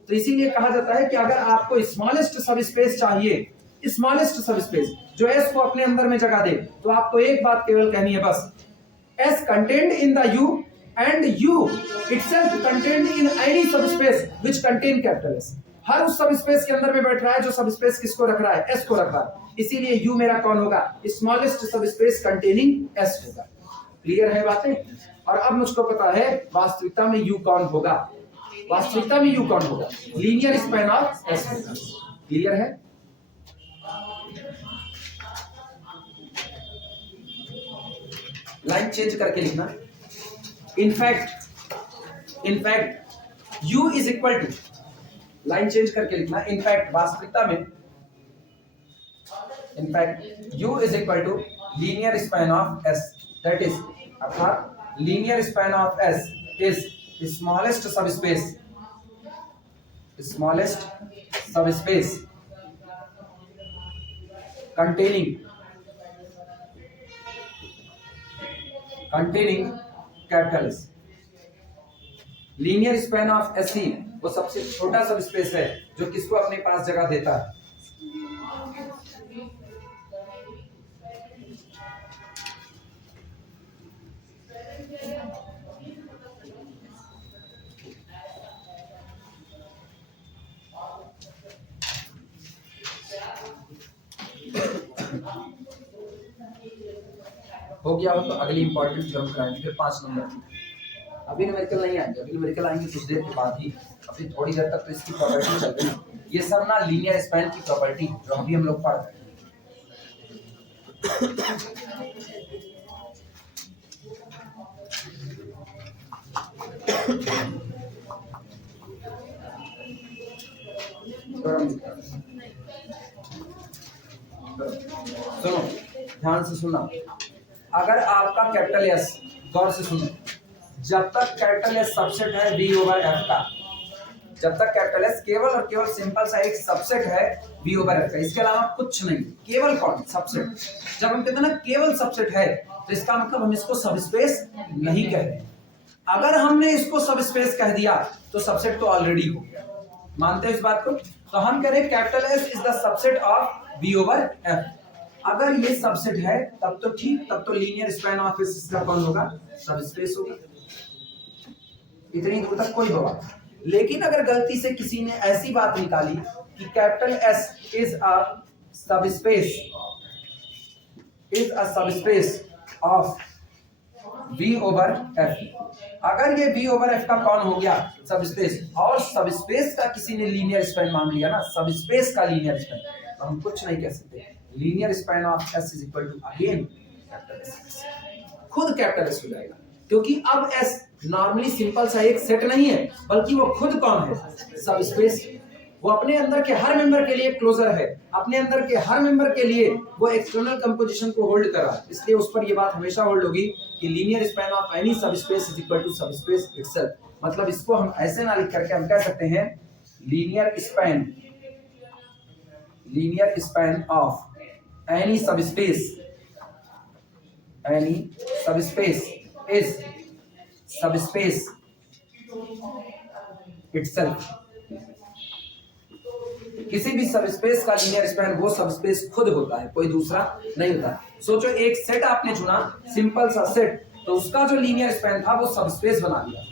तो इसीलिए कहा जाता है कि अगर आपको स्मॉलेस्ट सब स्पेस चाहिए, स्मॉलेस्ट सब स्पेस जो S को अपने अंदर में जगह दे, तो आपको एक बात केवल कहनी है बस, S contained in the U and U itself contained in any subspace which contain capital S। हर उस सबस्पेस के अंदर में बैठ रहा है जो सबस्पेस किसको रख रहा है, S को रख रहा है। इसीलिए U मेरा कौन होगा, स्मॉलेस्ट सबस्पेस कंटेनिंग S होगा। क्लियर है बातें। और अब मुझको पता है वास्तविकता में U कौन होगा, वास्तविकता में U कौन होगा, लीनियर स्पैन ऑफ S होगा। क्लियर है। लाइन चेंज करके लिखना, in fact U is equal to, line change करके लिखना, इनफैक्ट वास्तविकता में, in fact U is equal to linear span of S, that is अर्थात linear span of S is smallest subspace containing capital S। Linear span of S ही वो सबसे छोटा सब स्पेस है जो किसको अपने पास जगह देता है। हो गया हो तो अगली इंपॉर्टेंट थ्योरम कराएंगे, फिर 5 नंबर की। अभी न्यूमेरिकल नहीं आएंगे, अभी न्यूमेरिकल आएंगे कुछ देर के बाद ही। अभी थोड़ी देर तक तो इसकी प्रॉपर्टी चल रही है। ये सब ना लीनियर स्पैन की प्रॉपर्टी जो अभी हम लोग पढ़ रहे हैं। सुनो ध्यान से सुनना, अगर आपका कैपिटल एस, गौर से सुनो, जब तक कैपिटल एस सबसेट है बी ओवर एफ का, जब तक कैपिटल एस केवल और केवल सिंपल सा एक सबसेट है बी ओवर एफ का, इसके अलावा कुछ नहीं, केवल कौन सबसेट। जब हम कहते हैं ना केवल सबसेट है, तो इसका मतलब हम इसको सबस्पेस नहीं कह रहे। अगर हमने इसको सबस्पेस कह दिया तो सबसेट तो ऑलरेडी हो गया। मानते हैं इस बात को? तो हम कह रहे हैं capital S is the subset of B over F. अगर ये सबसेट है तब तो ठीक, तब तो लीनियर स्पैन ऑफ एस इसका कौन होगा? सबस्पेस होगा। इतनी दूर तक कोई बवाल। लेकिन अगर गलती से किसी ने ऐसी बात निकाली कि capital S is a subspace of V over F, अगर ये V ओवर F का कौन हो गया? सबस्पेस, और सबस्पेस का किसी ने लीनियर स्पैन मान लिया ना, सबस्पेस का लीनियर स्पैन, तो हम कुछ नहीं कह सकते। Linear span of S is equal to again capital S, खुद कैपिटल S हो जाएगा, क्योंकि अब S नॉर्मली सिंपल सा एक सेट नहीं है, बल्कि वो खुद कौन है? सबस्पेस। वो अपने अंदर के हर मेंबर के लिए क्लोजर है, अपने अंदर के हर मेंबर के लिए वो एक्सटर्नल कंपोजिशन को होल्ड कर रहा है। इसलिए उस पर ये बात हमेशा होल्ड होगी कि linear span of any subspace is equal to subspace itself. मतलब इसको हम ऐसे ना लिख करके हम कह सकते हैं linear span of any subspace is subspace itself. किसी भी सबस्पेस का लीनियर स्पैन वो सबस्पेस खुद होता है, कोई दूसरा नहीं होता। सोचो एक सेट आपने चुना, सिंपल सा सेट, तो उसका जो लीनियर स्पैन था वो सबस्पेस बना दिया।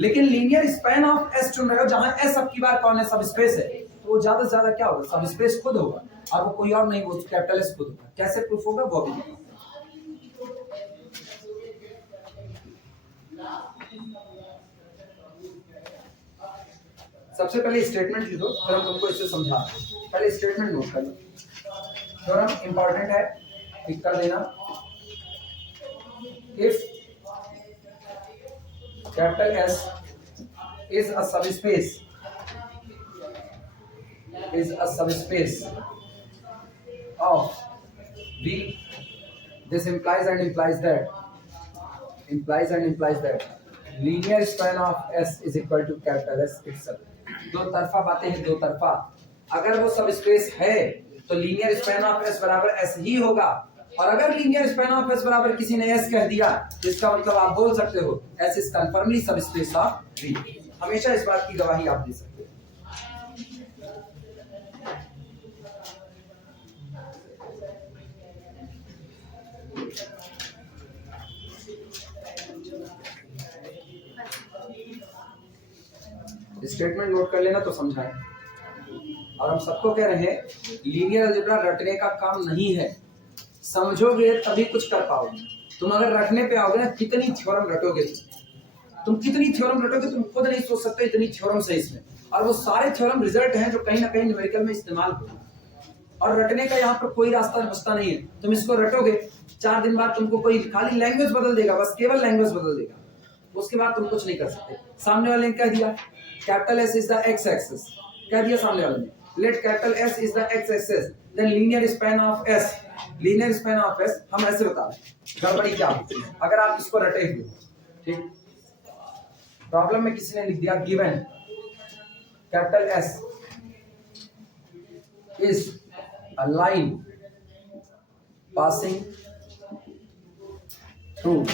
लेकिन लीनियर स्पैन ऑफ एस चुन रहे हो जहां एस अब की बार कौन है? सबस्पेस है, तो वो ज्यादा से ज्यादा क्या होगा? सबस्पेस खुद होगा, और वो कोई और नहीं, वो कैपिटल एस खुद होगा। कैसे प्रूफ होगा वो भी। सबसे पहले स्टेटमेंट लिखो, फिर हम तुमको इससे समझा। पहले स्टेटमेंट नोट कर लो, थ्योरम इंपॉर्टेंट है, टिक कर देना। If capital S is a subspace of V, this implies and implies that linear span of S is equal to capital S itself। दो तरफा बातें हैं, दो तरफा। अगर वो सबस्पेस है तो लीनियर स्पैन ऑफ S बराबर S ही होगा, और अगर लीनियर स्पैन ऑफ S बराबर किसी ने S कह दिया तो इसका मतलब आप बोल सकते हो S is confirmly subspace of V। हमेशा इस बात की गवाही आप दे सकते हो। स्टेटमेंट नोट कर लेना तो समझाएं। और हम सबको कह रहे हैं लीनियर अलजेब्रा रटने का काम नहीं है, समझोगे तभी कुछ कर पाओगे। तुम अगर रखने पे आओगे ना, कितनी थ्योरम रटोगे तुम कितनी थ्योरम रटोगे तुम खुद नहीं सोच सकते, इतनी थ्योरम्स है इसमें। और वो सारे थ्योरम रिजल्ट हैं जो कहीं ना कहीं न्यूमेरिकल में इस्तेमाल होंगे। और रटने का यहाँ पर कोई रास्ता बचता नहीं है। तुम इसको रटोगे, 4 दिन बाद तुमको कोई खाली लैंग्वेज बदल देगा, बस केवल लैंग्वेज बदल देगा, उसके बाद तुम कुछ नहीं कर सकते। सामने वाले ने कह दिया capital S is the x axis, कह दिया सामने वाले ने, let capital S is the x axis, then linear span of S, linear span of S हम ऐसे बता रहे। गड़बड़ी क्या होती है अगर आप इसको रटे हुए? ठीक, प्रॉब्लम में किसी ने लिख दिया given capital S is a line passing through,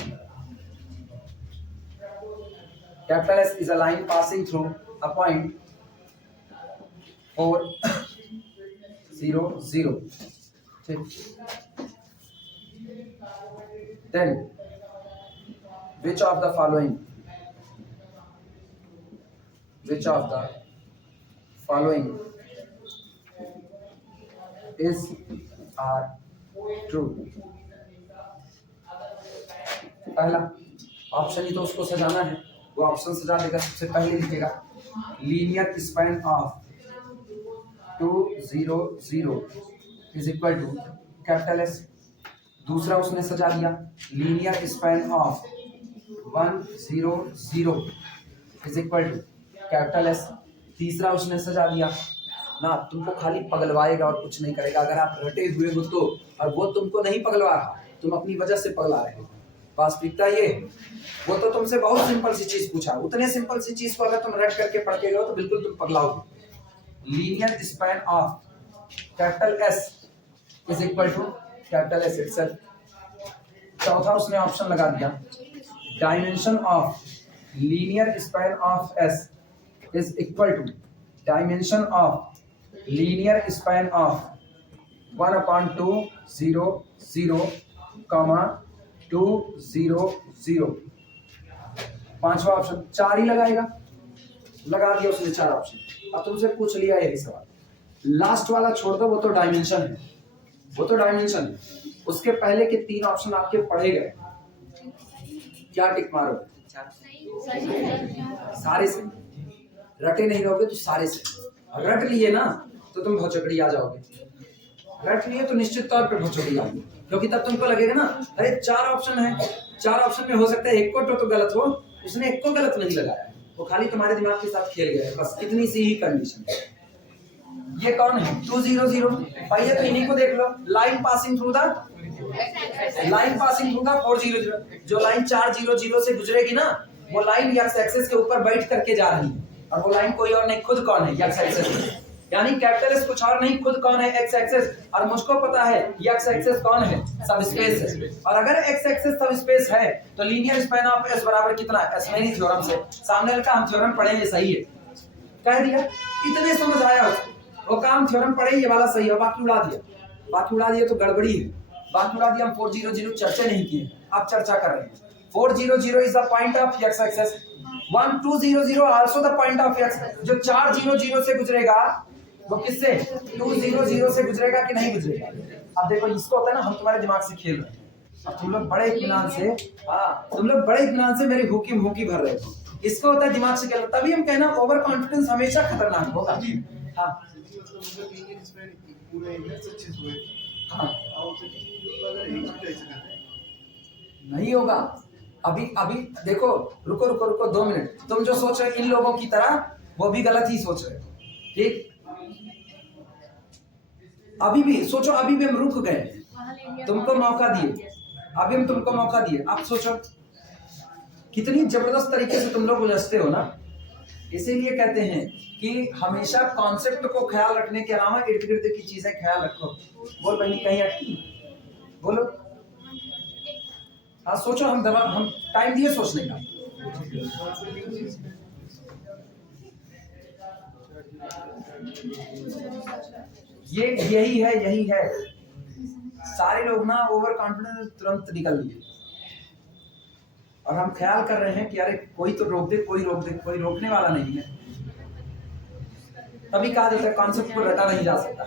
capital S is a line passing through a point 4 0 0। Then which of the following is are true. पहला ऑप्शन ही तो उसको सजाना है, वो ऑप्शन सजा देगा। सबसे पहले लिखेगा linear span of 2 0 0 is equal to capital S. दूसरा उसने सजा दिया linear span of 1 0 0 is equal to capital S. तीसरा उसने सजा दिया ना, तुमको खाली पगलवाएगा और कुछ नहीं करेगा। अगर आप रटे हुए हो तो, और वो तुमको नहीं पगलवा रहा, तुम अपनी वजह से पगला रहे हो। वास्तविकता ये, वो तो तुमसे बहुत सिंपल सी चीज पूछा, उतने सिंपल सी चीज को अगर तुम रट करके पढ़ के गए तो बिल्कुल तुम पगलाओगे। Linear span of capital S is equal to capital S itself. चौथा उसने ऑप्शन लगा दिया dimension of linear span of S is equal to dimension of linear span of 1/2 0 0 2 0 0। पांचवा ऑप्शन 4 ही लगाएगा, लगा दिया उसने 4 ऑप्शन। अब तुमसे पूछ लिया यही सवाल, लास्ट वाला छोड़ दो, वो तो डायमेंशन है, वो तो डायमेंशन है। उसके पहले के 3 ऑप्शन आपके पढ़े गए, क्या टिक मारोगे? सारे से रटे नहीं रहोगे तो सारे से, और रट लिए ना तो तुम भौचकड़ी आ जाओगे। रट लिए तो निश्चित तौर पर भौचकड़ी आएगी, क्योंकि तब तुमको लगेगा ना अरे 4 ऑप्शन है, 4 ऑप्शन में हो सकता है एक को तो गलत हो, उसने एक को गलत नहीं लगाया, वो खाली तुम्हारे दिमाग के साथ खेल गया, बस इतनी सी ही कंडीशन है। ये कौन है 2 0 0? पहले तो इन्हीं को देख लो, लाइन पासिंग थ्रू द 4 0 0। जो लाइन 4 0 0 से गुजरेगी ना, वो लाइन एक्स एक्सिस के ऊपर बैठ करके जा रही है, और वो लाइन कोई और नहीं, खुद कौन है? X axis. यानी कैपिटल एस कुछ और नहीं, खुद कौन है? X axis. और मुझको पता है एक्स एक्सिस कौन है? सब स्पेस है। और अगर एक्स एक्सिस सब स्पेस है तो लीनियर स्पैन ऑफ एस बराबर कितना? एस्मेनी थ्योरम से। सामने का हम थ्योरम पढ़ेंगे, सही है, कह दिया, इतने समझ आया उसको। वो काम थ्योरम पढ़े, ये वाला सही है, बाकी उड़ा दिया, बाकी उड़ा दिया तो गड़बड़ी है, बाकी उड़ा दिया। हम 4 0 0 चर्चा नहीं किए, अब चर्चा कर रहे हैं। 4 0 0 is the point of x axis, 1 2 0 0 also the point of x. जो 4 0 0 से गुजरेगा वो किससे? 2 0 0 से गुजरेगा कि नहीं गुजरेगा? अब देखो, इसको होता है ना, हम तुम्हारे दिमाग से खेल रहे हैं। अब तुम लोग बड़े इत्मीनान से, तुम लोग बड़े इत्मीनान से मेरी हुकी मुकी भर रहे हो। इसको होता है दिमाग से खेल, तभी हम कहना ओवर कॉन्फिडेंस हमेशा खतरनाक होगा। हाँ नहीं होगा। अभी अभी देखो, रुको रुको रुको 2 मिनट। तुम जो सोच रहे इन लोगों की तरह, वो भी गलत ही सोच रहे हो, ठीक? अभी भी सोचो, अभी भी हम रुक गए, तुमको मौका दिए, अभी हम तुमको मौका दिए। आप सोचो कितनी जबरदस्त तरीके से तुम लोग उलझते हो ना। इसीलिए कहते हैं कि हमेशा कॉन्सेप्ट को ख्याल रखने के अलावा इर्द गिर्द की चीजें ख्याल रखो। बोल बहनी, कहीं अटकी? बोलो। हाँ सोचो, हम टाइम दिए सोचने का। यही है। सारे लोग ना ओवर कॉन्फिडेंस तुरंत निकल लिए, और हम ख्याल कर रहे हैं कि अरे कोई तो रोक दे, कोई रोक दे, कोई रोकने वाला नहीं है। तभी कहा जाता है कॉन्सेप्ट को रटा नहीं जा सकता।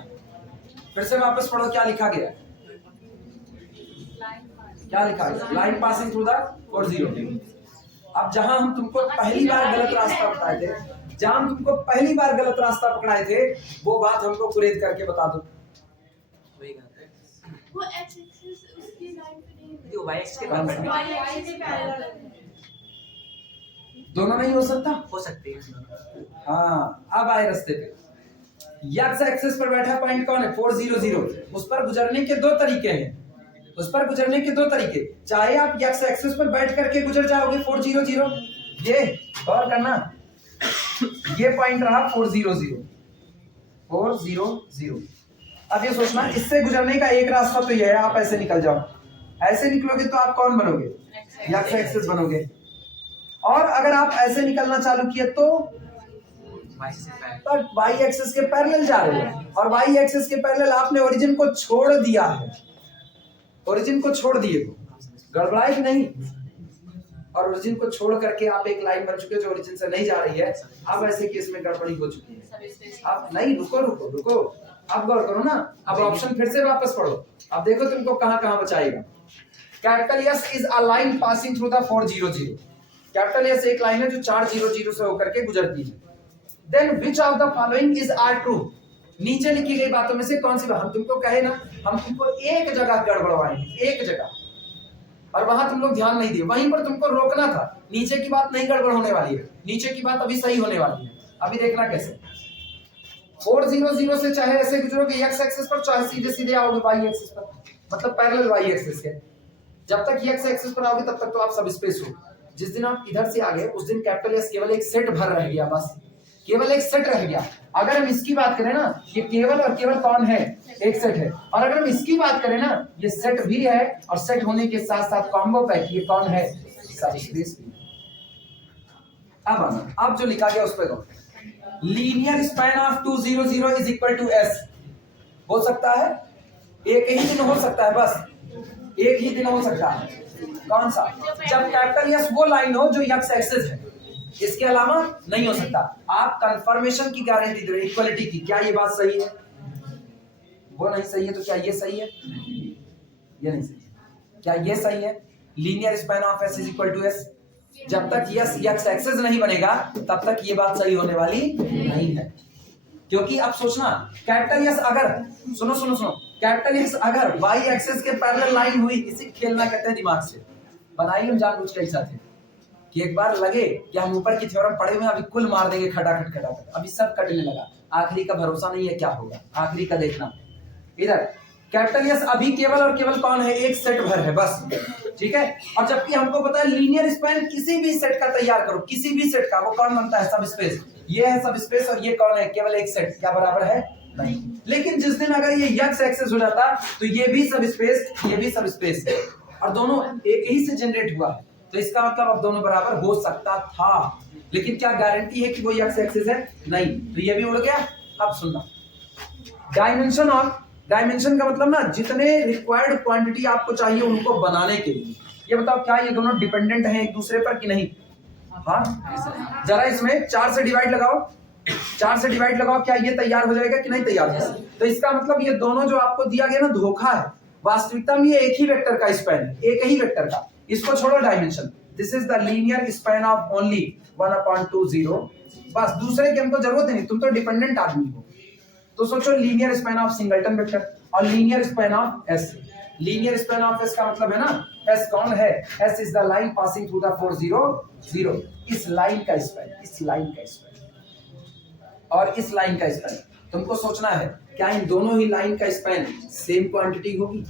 फिर से वापस पढ़ो, क्या लिखा गया? क्या लिखा गया? Line passing through the 4 0। अब जहां हम तुमको पहली बार गलत रास्ता बताए थे, जहां हम तुमको पहली बार गलत रास्ता पकड़ाए थे, वो बात हमको कुरेद करके बता दो। वो एक्स एक्सिस उसकी लाइन पे नहीं है, जो वाई एक्सिस के वाई एक्सिस पे पैरेलल है। दोनों नहीं हो सकता? हो सकती है। हाँ, अब आए रास्ते पे। एक्स एक्सिस पर बैठा पॉइंट कौन है? 4 0 0। उस पर गुजरने के 2 तरीके हैं, उस पर गुजरने के 2 तरीके। चाहे आप एक्स एक्सिस पर बैठ करके गुजर जाओगे 4 0 0, ये गौर करना, ये पॉइंट रहा 4 0 0 4 0 0। अब ये सोचना, इससे गुजरने का एक रास्ता तो ये है, आप ऐसे निकल जाओ। ऐसे निकलोगे तो आप कौन बनोगे? एक्स एक्सिस बनोगे। और अगर आप ऐसे निकलना चालू किए तो वाई एक्सिस के पैरेलल जा रहे हो, और वाई एक्सिस के पैरेलल आपने ओरिजिन को छोड़ दिया है, ओरिजिन को छोड़ दिए हो, गड़बड़ाई कि नहीं? और ओरिजिन को छोड़ करके आप एक लाइन बन चुके हो जो ओरिजिन से नहीं जा रही है। अब ऐसे केस में गड़बड़ी हो चुकी है। आप नहीं, रुको रुको रुको, अब गौर करो ना, अब ऑप्शन फिर से वापस पढ़ो, अब देखो तुमको कहां कहां बचाएगा। Capital S is a line passing through the 400। Capital S एक लाइन है जो 400 से होकर के गुजरती है। Then which of the following is are true. नीचे लिखी गई बातों में से कौन सी बात, हम तुमको कहे ना, हम तुमको एक जगह गड़बड़वाएंगे, एक जगह, और वहां तुम लोग ध्यान नहीं दिए, वहीं पर तुमको रोकना था। नीचे की बात नहीं गड़बड़ होने वाली है, नीचे की बात अभी सही होने वाली है। अभी देखना कैसे। 400 से चाहे ऐसे गुजरोगे एक्स एक्सिस पर, चाहे सीधे सीधे आओगे वाई एक्सिस पर, मतलब पैरेलल वाई एक्सिस के। जब तक एक्स एक्सिस पर आओगे तब तक तो आप सब स्पेस हो। जिस दिन आप इधर से आ गए उस दिन कैपिटल एस केवल एक सेट भर रह गया, बस केवल एक सेट रह गया। अगर हम इसकी बात करें ना, ये केवल और केवल कौन है, एक सेट है। और अगर हम इसकी बात करें ना, ये सेट भी है और सेट होने के साथ साथ कॉम्बो पैक, ये कौन है, सब स्पेस भी। अब आना, अब जो लिखा गया उस पर linear span of 200 is equal to S. हो सकता है एक ही दिन हो सकता है, बस एक ही दिन हो सकता है। कौन सा, जब कैपिटल एस वो लाइन हो जो एक्स एक्सिस है, इसके अलावा नहीं हो सकता। आप कंफर्मेशन की गारंटी दे रहे, इक्वलिटी की, क्या ये बात सही है, वो नहीं सही है तो क्या ये सही है, ये नहीं सही है, क्या ये सही है। Linear span of S is equal to S, जब तक यस एक्स एक्सिस नहीं बनेगा तब तक ये बात सही होने वाली नहीं है। क्योंकि अब सोचना, कैपिटल एस अगर, सुनो सुनो सुनो, कैपिटल एस अगर वाई एक्सिस के पैरेलल लाइन हुई, इसे खेलना कहते हैं दिमाग से। बनाई हम जानबूझ के ऐसा थे कि एक बार लगे कि हम ऊपर की थ्योरम पढ़े हुए अभी कुल मार देंगे खटाखट खटाखट, अभी सब कटने लगा, आखिरी का भरोसा नहीं है क्या होगा, आखिरी का देखना। इधर कैपिटल एस अभी केवल और केवल कौन है, एक सेट भर है बस, ठीक है। और जबकि हमको पता है लीनियर स्पैन किसी भी सेट का तैयार करो, किसी भी सेट का, वो कौन बनता है, सब स्पेस। ये है सब स्पेस और ये कौन है, केवल एक सेट, क्या बराबर है, नहीं। लेकिन जिस दिन अगर ये एक्स एक्सिस हो जाता तो ये भी सब स्पेस, ये भी सब स्पेस, और दोनों एक ही से जनरेट हुआ है, तो इसका मतलब अब दोनों बराबर हो सकता था। लेकिन क्या गारंटी है कि वो एक्स एक्सिस है, नहीं, तो ये भी उड़ गया। अब सुनना, डायमेंशन ऑफ, डायमेंशन का मतलब ना, जितने रिक्वायर्ड क्वांटिटी आपको चाहिए उनको बनाने के लिए। ये बताओ क्या ये दोनों डिपेंडेंट हैं एक दूसरे पर कि नहीं। हाँ, जरा इसमें 4 से डिवाइड लगाओ, 4 से डिवाइड लगाओ, क्या ये तैयार हो जाएगा कि नहीं तैयार होगा। तो इसका मतलब ये दोनों जो आपको दिया गया ना, धोखा है। वास्तविकता में ये एक ही वेक्टर का स्पैन है, एक ही वेक्टर का, इसको छोड़ो dimension. This is the linear span of only 1/20। बस दूसरे की हमको जरूरत नहीं, तुम तो डिपेंडेंट आदमी हो। तो सोचो linear span of singleton vector और linear span of S. Linear span of S का मतलब है ना, एस कौन है, S is the line passing through the 400। इस लाइन का स्पैन, इस लाइन का स्पैन और इस लाइन का स्पैन, तुमको सोचना है क्या इन दोनों ही लाइन का स्पैन सेम क्वांटिटी होगी,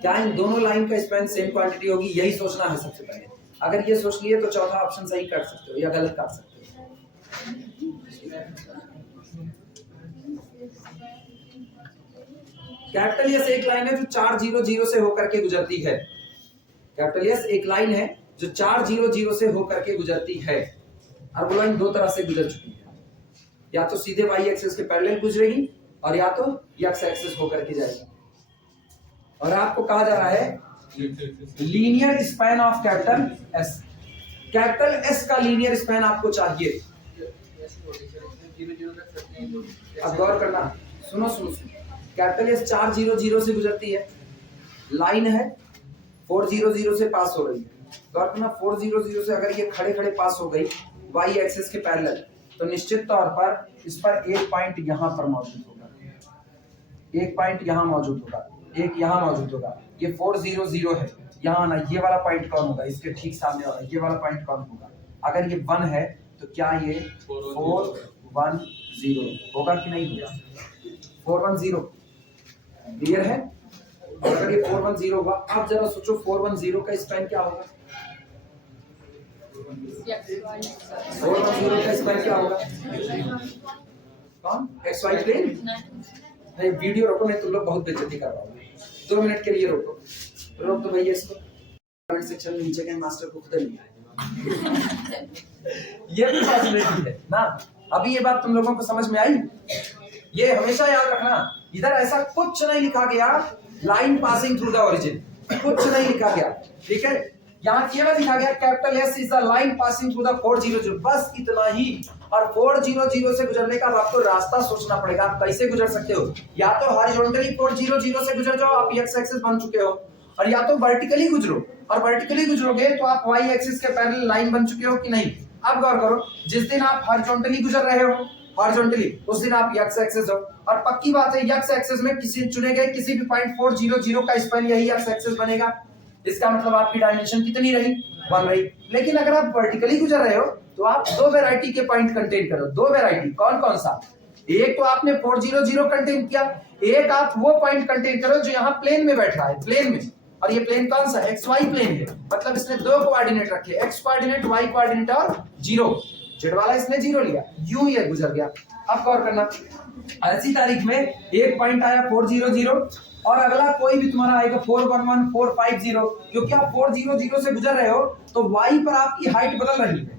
क्या इन दोनों लाइन का स्पैन सेम क्वांटिटी होगी, यही सोचना है सबसे पहले। अगर ये सोच लिए तो चौथा ऑप्शन सही कर सकते हो या गलत कर सकते हो। कैपिटल एस एक लाइन है जो 400 से होकर के गुजरती है। कैपिटल एस एक लाइन है जो 400 से होकर के गुजरती है, और वो लाइन दो तरह से गुजर चुकी है, या तो सीधे वाई एक्सिस के पैरेलल गुजरेगी और या तो एक्स एक्सिस होकर के जाएगी। और आपको कहा जा रहा है linear span of capital S. Capital S का लीनियर स्पैन आपको चाहिए। अब गौर करना, सुनो सुनो सुनो, कैपिटल एस 400 से गुजरती है, लाइन है 400 से पास हो रही है। गौर करना, 400 से अगर ये खड़े खड़े पास हो गई वाई एक्सिस के पैरेलल, तो निश्चित तौर पर इस पर एक पॉइंट यहां पर मौजूद होगा, एक पॉइंट यहां मौजूद होगा, एक यहां मौजूद होगा। ये 400 है, यहाँ ना ये वाला पॉइंट कौन होगा, इसके ठीक सामने वाला ये वाला पॉइंट कौन होगा। अगर ये 1 है तो क्या ये 410 होगा कि नहीं होगा, 410 क्लियर है। और अगर ये 410 होगा, अब जरा सोचो 410 का स्पैन क्या होगा, 410 का स्पैन क्या होगा, कौन, एक्स वाई प्लेन। नहीं, वीडियो रोको, नहीं तुम लोग बहुत बेइज्जती कर रहा हो। 2 मिनट के लिए रोको, रोक दो भैया इसको। कमेंट सेक्शन में नीचे के मास्टर को खुद लिया ये भी पॉसिबिलिटी है ना। अभी ये बात तुम लोगों को समझ में आई। ये हमेशा याद रखना, इधर ऐसा कुछ नहीं लिखा गया line passing through the origin, कुछ नहीं लिखा गया, ठीक है। यहाँ केवल लिखा गया capital S is the line passing through the 400, बस इतना ही। और 400 से गुजरने का अब आपको रास्ता सोचना पड़ेगा, आप कैसे गुजर सकते हो। या तो हॉरिजॉन्टली 400 से गुजर जाओ, आप एक्स एक्सिस बन चुके हो, और या तो वर्टिकली गुजरो, और वर्टिकली गुजरोगे तो आप वाई एक्सिस के पैरेलल लाइन बन चुके हो कि नहीं। अब गौर करो, जिस दिन आप हॉरिजॉन्टली गुजर रहे हो, हॉरिजॉन्टली, उस दिन आप एक्स एक्सिस हो, और पक्की बात है एक्स एक्सिस में किसी चुने गए किसी भी पॉइंट 400 का स्पैन यही एक्स एक्सिस बनेगा। इसका मतलब आपकी डायमेंशन कितनी रही, 1 रही। लेकिन अगर आप वर्टिकली गुजर रहे हो तो आप दो वैरायटी के पॉइंट कंटेन करो, दो वैरायटी, कौन कौन सा। एक तो आपने 400 कंटेन किया, एक आप वो पॉइंट कंटेन करो जो यहाँ प्लेन में बैठ रहा है, प्लेन में, और ये प्लेन कौन सा, एक्स वाई प्लेन है, मतलब इसने दो कोऑर्डिनेट रखे, एक्स कोऑर्डिनेट, वाई कोऑर्डिनेट और 0। जेड वाला इसने 0 लिया, यूं ये गुजर गया। अब गौर करना, ऐसी तारीख में एक पॉइंट आया 400 और अगला कोई भी तुम्हारा आएगा 411, 450, क्योंकि आप 400 से गुजर रहे हो तो y पर आपकी हाइट बदल रही है,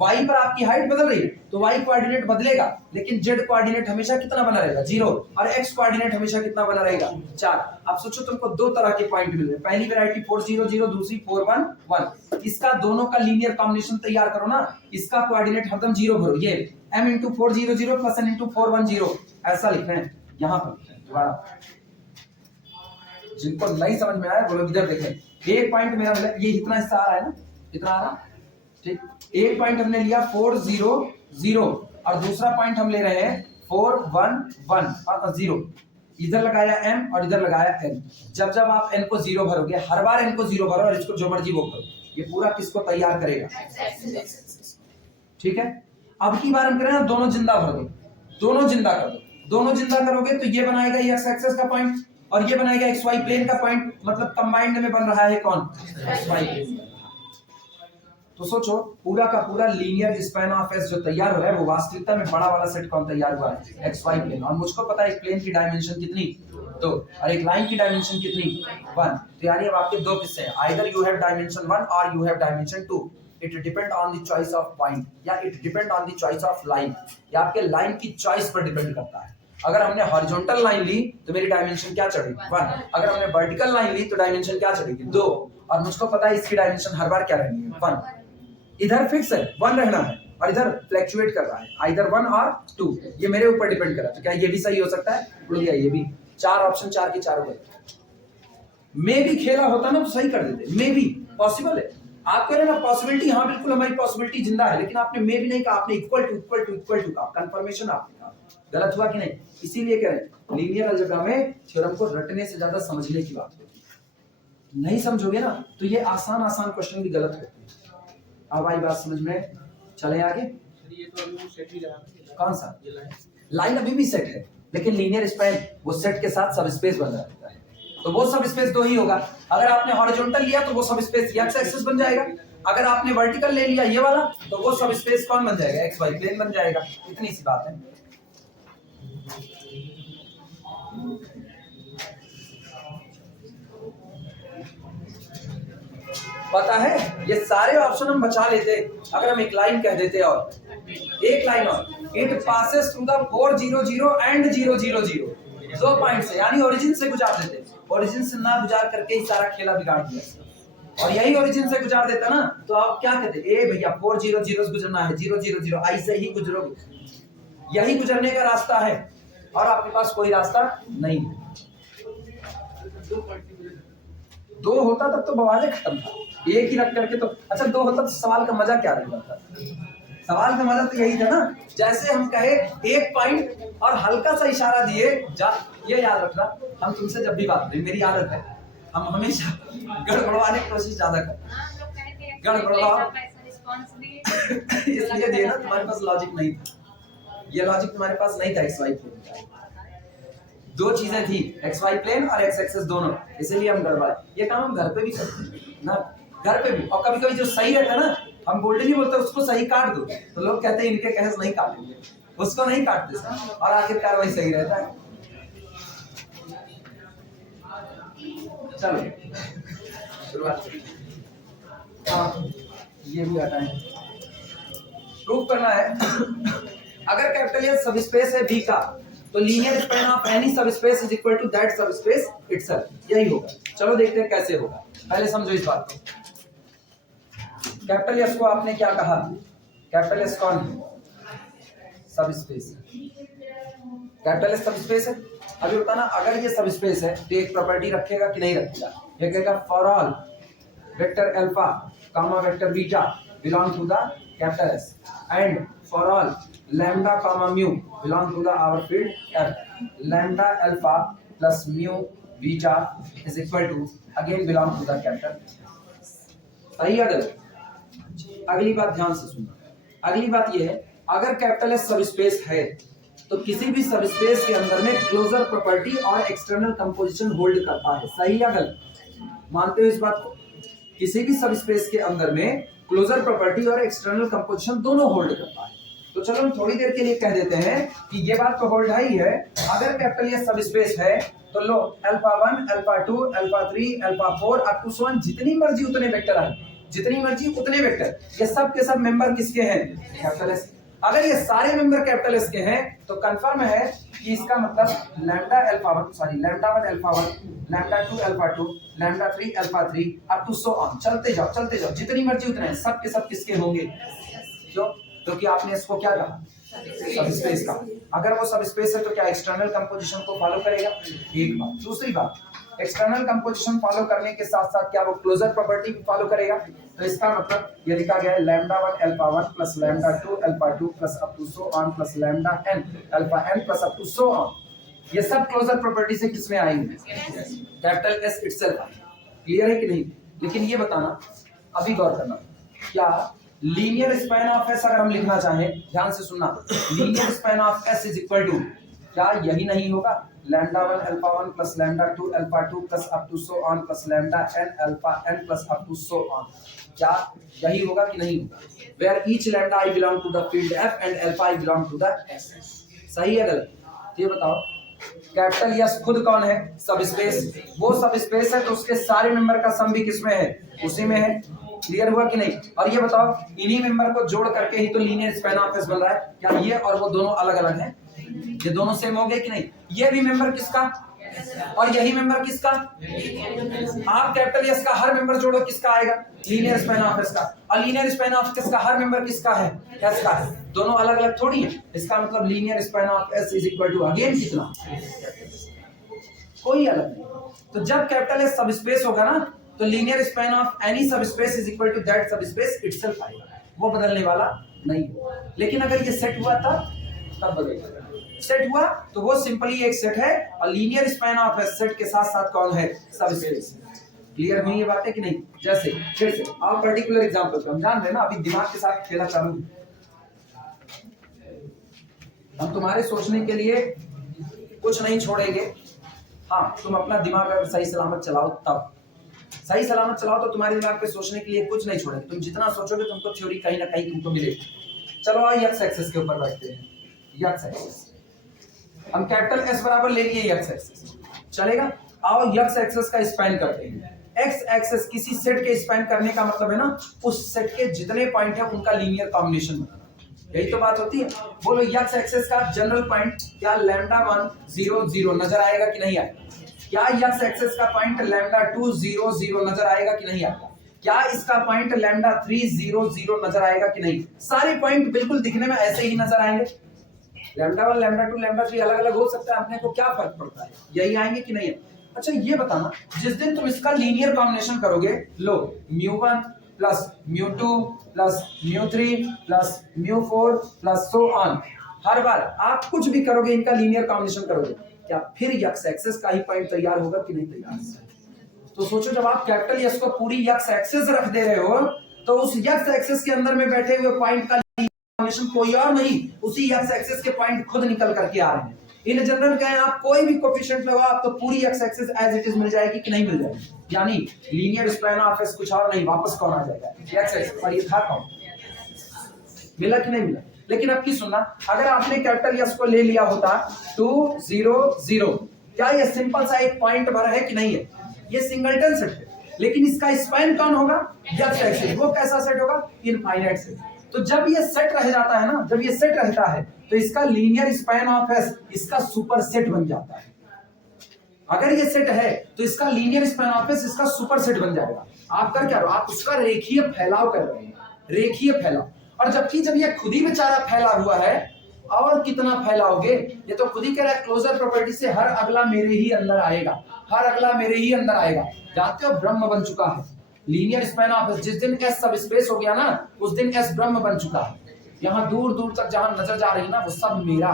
y पर आपकी हाइट बदल रही है, तो y कोऑर्डिनेट बदलेगा, लेकिन z कोऑर्डिनेट हमेशा कितना बना रहेगा, 0, और x कोऑर्डिनेट हमेशा कितना बना रहेगा, 4। अब सोचो तुमको दो तरह के पॉइंट मिल रहे, पहली वैरायटी 400, दूसरी 411, इसका दोनों का लीनियर कॉम्बिनेशन तैयार करो ना, इसका कोऑर्डिनेट हरदम 0 भरो, ये m × 400 + n × 410, ऐसा लिख रहे हैं यहां पर। दोबारा जिनको नहीं समझ में आया वो लोग इधर देखें, एक पॉइंट मेरा मिला, ये इतना हिस्सा आ रहा है ना, इतना आ रहा, ठीक, एक पॉइंट हमने लिया 400 और दूसरा पॉइंट हम ले रहे हैं 411 और 0, इधर लगाया m और इधर लगाया n। जब जब आप n को 0 भरोगे, हर बार n को 0 भरो और इसको जो मर्जी वो करो, ये पूरा किसको तैयार करेगा, ठीक है। अब की बार हम करें ना, दोनों जिंदा भर दो, दोनों जिंदा कर दो, दोनों जिंदा करोगे तो ये बनाएगा एक्स एक्सिस का पॉइंट और ये बनाएगा एक्स वाई प्लेन का पॉइंट, मतलब कंबाइंड में बन रहा है कौन, एक्स वाई प्लेन। तो सोचो पूरा का पूरा लीनियर स्पैन ऑफ एस जो तैयार हो रहा है वो वास्तविकता में बड़ा वाला सेट कौन तैयार हुआ है, एक्स वाई प्लेन। और मुझको पता है एक प्लेन की डायमेंशन कितनी, 2, और एक लाइन की डायमेंशन कितनी, 1। तो यानी अब आपके दो किस्से हैं, आइदर यू हैव डायमेंशन 1 और you have dimension 2। It depend on the choice of point, या it depend on the choice of line, या आपके लाइन की चॉइस पर डिपेंड करता है। अगर हमने हॉरिजॉन्टल लाइन ली तो मेरी डायमेंशन क्या चढ़ेगी, 1। अगर हमने वर्टिकल लाइन ली तो डायमेंशन क्या चढ़ेगी, 2। और मुझको पता है इसकी डायमेंशन हर बार क्या रहनी है, 1। इधर फिक्स है 1 रहना है और इधर फ्लक्चुएट कर रहा है, आइदर 1 और 2, ये मेरे ऊपर डिपेंड कर रहा है। तो क्या ये भी सही हो सकता है, बोल दिया ये भी, 4 ऑप्शन 4 के 4 हुए। मे भी खेला होता ना तो सही कर देते, मे भी पॉसिबल है। आप कह रहे हैं ना पॉसिबिलिटी, हाँ बिल्कुल हमारी पॉसिबिलिटी जिंदा है, लेकिन आपने मे भी नहीं कहा, आपने इक्वल टू कहा, कंफर्मेशन आपने कहा, गलत हुआ कि नहीं। इसीलिए कह रहे हैं लीनियर अलजेब्रा में थ्योरम को रटने से ज्यादा समझने की बात होती है। नहीं समझोगे ना तो ये आसान क्वेश्चन भी गलत होते हैं। अब आई बात समझ में, चले आगे। ये तो अभी सेट ही रहा, कौन सा लाइन अभी भी सेट है, लेकिन लीनियर स्पैन वो सेट के साथ सब स्पेस बन जाता है, तो वो सब स्पेस 2 ही होगा। अगर आपने हॉरिजॉन्टल लिया तो वो सब स्पेस एक्स एक्सिस बन जाएगा, अगर आपने वर्टिकल ले लिया ये वाला तो वो सब स्पेस कौन बन जाएगा, एक्स वाई प्लेन बन जाएगा। इतनी सी बात है। पता है ये सारे ऑप्शन हम बचा लेते अगर हम एक लाइन कह देते, और एक लाइन और, it passes through the 400 and 000, 2 point से, यानी ओरिजिन से गुजार देते, ओरिजिन से ना गुजार करके ही सारा खेला बिगाड़ दिया। और यही ओरिजिन से गुजार देता ना तो आप क्या कहते, ए भैया 400 गुजरना है, 000 ऐसे ही गुजरोगे, यही गुजरने का रास्ता है और आपके पास कोई रास्ता नहीं है। 2 होता तब तो बवाले खत्म था, एक ही रख करके तो अच्छा 2 होता तो सवाल का मजा क्या रह जाता। सवाल का मजा तो यही था ना, जैसे हम कहे एक पॉइंट और हल्का सा इशारा दिए जा, ये याद रखना, हम तुमसे जब भी बात करें, मेरी आदत है हम हमेशा गड़बड़वाने की कोशिश ज्यादा करते, गड़बड़वा इसलिए दिए ना तुम्हारे पास लॉजिक नहीं था, ये लॉजिक तुम्हारे पास नहीं था। एक्स वाई प्लेन 2 चीजें थी, एक्स वाई प्लेन और एक्स एक्सिस दोनों, इसीलिए हम गड़बड़ाए। ये काम हम घर पे भी करते हैं ना, घर पे भी। और कभी कभी जो सही रहता है ना, हम गोल्डन ही बोलते हैं उसको सही काट दो, तो लोग कहते हैं इनके कहे नहीं काटेंगे, उसको नहीं काटते और आखिरकार वही सही रहता है। चलो शुरुआत, हाँ ये भी हटाएं। प्रूफ करना है अगर कैपिटल एस सब स्पेस है बी का तो linear span of any subspace is equal to that subspace itself, यही होगा। चलो देखते हैं कैसे होगा, पहले समझो इस बात को। कैपिटल एस को आपने क्या कहा, कैपिटल एस कौन है, सब स्पेस है, कैपिटल एस सब स्पेस है। अभी बताना अगर ये सब स्पेस है तो एक प्रॉपर्टी रखेगा कि नहीं रखेगा? ये कहेगा for all vector alpha comma vector beta belong to the capital S and for all lambda comma mu belong to the our field F lambda alpha plus mu beta is equal to again belong to the capital. सही है गलत? अगली बात ध्यान से सुनना। अगली बात ये है अगर कैपिटल एस सब स्पेस है तो किसी भी सब स्पेस के अंदर में क्लोजर प्रॉपर्टी और एक्सटर्नल कंपोजिशन होल्ड करता है। सही या गलत? मानते हो इस बात को? किसी भी सब स्पेस के अंदर में क्लोजर प्रॉपर्टी और एक्सटर्नल कंपोजिशन दोनों होल्ड करता है। तो चलो हम थोड़ी देर के लिए कह देते हैं कि ये बात तो होल्ड है ही है। अगर कैपिटल एस सब स्पेस है तो लो alpha 1 alpha 2 alpha 3 alpha 4 up to 1 जितनी मर्जी उतने वेक्टर आए, जितनी मर्जी उतने वेक्टर, ये सब के सब मेंबर किसके हैं? Capital S. अगर ये सारे मेंबर कैपिटल एस के हैं तो कंफर्म है कि इसका मतलब lambda alpha 1 sorry lambda 1 alpha 1 lambda 2 alpha 2 lambda 3 alpha 3 up to so on, चलते जाओ जितनी मर्जी उतने सब के सब किसके होंगे? क्यों? क्योंकि आपने इसको क्या कहा? सब स्पेस का। अगर वो सब स्पेस है तो क्या एक्सटर्नल कंपोजिशन को फॉलो करेगा? एक बात। दूसरी बात, एक्सटर्नल कंपोजिशन फॉलो करने के साथ साथ क्या वो क्लोजर प्रॉपर्टी भी फॉलो करेगा? तो इसका मतलब ये लिखा गया है lambda 1 alpha 1 plus lambda 2 alpha 2 plus up to so on plus lambda n alpha n plus up to so on. ये सब क्लोजर प्रॉपर्टी से किस में आएंगे? Capital S itself. क्लियर है कि नहीं? लेकिन ये बताना, अभी गौर करना, क्या लीनियर स्पैन ऑफ एस अगर हम लिखना चाहें, ध्यान से सुनना, linear span of S is equal to क्या यही नहीं होगा? Lambda 1 alpha 1 plus lambda 2 alpha 2 plus up to so on plus lambda n alpha n plus up to so on. क्या यही होगा कि नहीं होगा? Where each lambda I belong to the field f and alpha I belong to the s। सही है गलत? ये बताओ कैपिटल एस खुद कौन है? सब स्पेस। वो सब स्पेस है तो उसके सारे मेंबर का सम भी किसमें है? उसी में है। क्लियर हुआ कि नहीं? और ये बताओ इन्हीं मेंबर को जोड़ करके ही तो लीनियर स्पैन ऑफ एस बन रहा है। क्या ये और वो दोनों अलग अलग हैं? ये दोनों सेम हो गए कि नहीं? ये भी मेंबर किसका और यही मेंबर किसका? आप कैपिटल एस का हर मेंबर जोड़ो किसका आएगा? लीनियर स्पैन ऑफ एस का। और लीनियर स्पैन ऑफ एस का हर मेंबर किसका है? एस का है। दोनों अलग अलग थोड़ी है। इसका मतलब linear span of S is equal to again कितना? कोई अलग नहीं। तो जब कैपिटल एस सब स्पेस होगा ना तो linear span of any subspace is equal to that subspace itself आएगा, वो बदलने वाला नहीं। लेकिन अगर ये सेट हुआ था तब बदलेगा। सेट हुआ तो वो सिंपली एक सेट है और linear span of S set के साथ साथ कौन है? सब स्पेस। क्लियर हुई ये बातें कि नहीं? जैसे फिर से आप पर्टिकुलर एग्जांपल हम जान रहे ना, अभी दिमाग के साथ खेला चालू। हम तुम्हारे सोचने के लिए कुछ नहीं छोड़ेंगे। हाँ, तुम अपना दिमाग अगर सही सलामत चलाओ, तब सही सलामत चलाओ तो तुम्हारे दिमाग पे सोचने के लिए कुछ नहीं छोड़ेंगे। तुम जितना सोचोगे तुमको थ्योरी कहीं ना कहीं तुमको मिलेगी। चलो आओ एक्स एक्सिस के ऊपर बैठते हैं। एक्स एक्सिस हम कैपिटल एस बराबर ले लिए एक्स एक्सिस, चलेगा? आओ एक्स एक्सिस का स्पैन करते हैं। एक्स एक्सिस किसी सेट के स्पैन करने का मतलब है ना उस सेट के जितने पॉइंट है उनका लीनियर कॉम्बिनेशन बनाना। यही तो बात होती है। बोलो एक्स एक्सिस का जनरल पॉइंट क्या लैम्डा 1 0 0 नजर आएगा कि नहीं आएगा? क्या एक्स एक्सिस का पॉइंट लैम्डा 2 0 0 नजर आएगा कि नहीं आएगा? क्या इसका पॉइंट लैम्डा 3 0 0 नजर आएगा कि नहीं? सारे पॉइंट बिल्कुल दिखने में ऐसे ही नजर आएंगे। लैम्डा 1 लैम्डा 2 लैम्डा 3 अलग अलग हो सकता है, अपने को क्या फर्क पड़ता है? यही आएंगे कि नहीं? अच्छा ये बताना, जिस दिन तुम इसका लीनियर कॉम्बिनेशन करोगे, लो μ1 plus μ2 plus μ3 plus μ4 plus so on, हर बार आप कुछ भी करोगे इनका लीनियर कॉम्बिनेशन करोगे, क्या फिर एक्स एक्सिस का ही पॉइंट तैयार होगा कि नहीं तैयार? तो सोचो जब आप कैपिटल एस को पूरी एक्स एक्सिस रख दे रहे हो तो उस एक्स एक्सिस के अंदर में बैठे हुए पॉइंट का कॉम्बिनेशन कोई और नहीं, उसी एक्स एक्सिस के पॉइंट खुद निकल करके आ रहे हैं। इन जनरल कहें आप कोई भी कोएफिशिएंट लगाओ आपको पूरी X axis as it is मिल जाएगी कि नहीं मिल जाएगी? यानी लीनियर स्पैन ऑफ एस कुछ और नहीं, वापस कौन आ जाएगा? X axis. और ये था कौन? मिला कि नहीं मिला? लेकिन अब की सुनना, अगर आपने कैपिटल एस को ले लिया होता 2 0 0, क्या ये सिंपल सा एक पॉइंट भर है कि नहीं है? ये सिंगलटन सेट है, लेकिन इसका स्पैन कौन होगा? X axis. वो कैसा सेट होगा? Infinite set. तो जब ये सेट रह जाता है ना, जब ये सेट रहता है तो इसका लीनियर स्पैन ऑफ एस इसका सुपर सेट बन जाता है। अगर ये सेट है तो इसका लीनियर स्पैन ऑफ एस इसका सुपर सेट बन जाएगा। आप कर क्या रहे हो? आप उसका रेखीय फैलाव कर रहे हैं, रेखीय फैलाव। और जबकि जब ये खुद ही बेचारा फैला हुआ है और कितना फैलाओगे? ये तो खुद ही कह रहा है क्लोजर प्रॉपर्टी से हर अगला मेरे ही अंदर आएगा, हर अगला मेरे ही अंदर आएगा। जानते हो ब्रह्म बन चुका है लीनियर स्पैन ऑफ जिस दिन एस सब स्पेस हो गया ना, उस दिन एस ब्रह्म बन चुका है। यहाँ दूर दूर तक जहां नजर जा रही ना वो सब मेरा,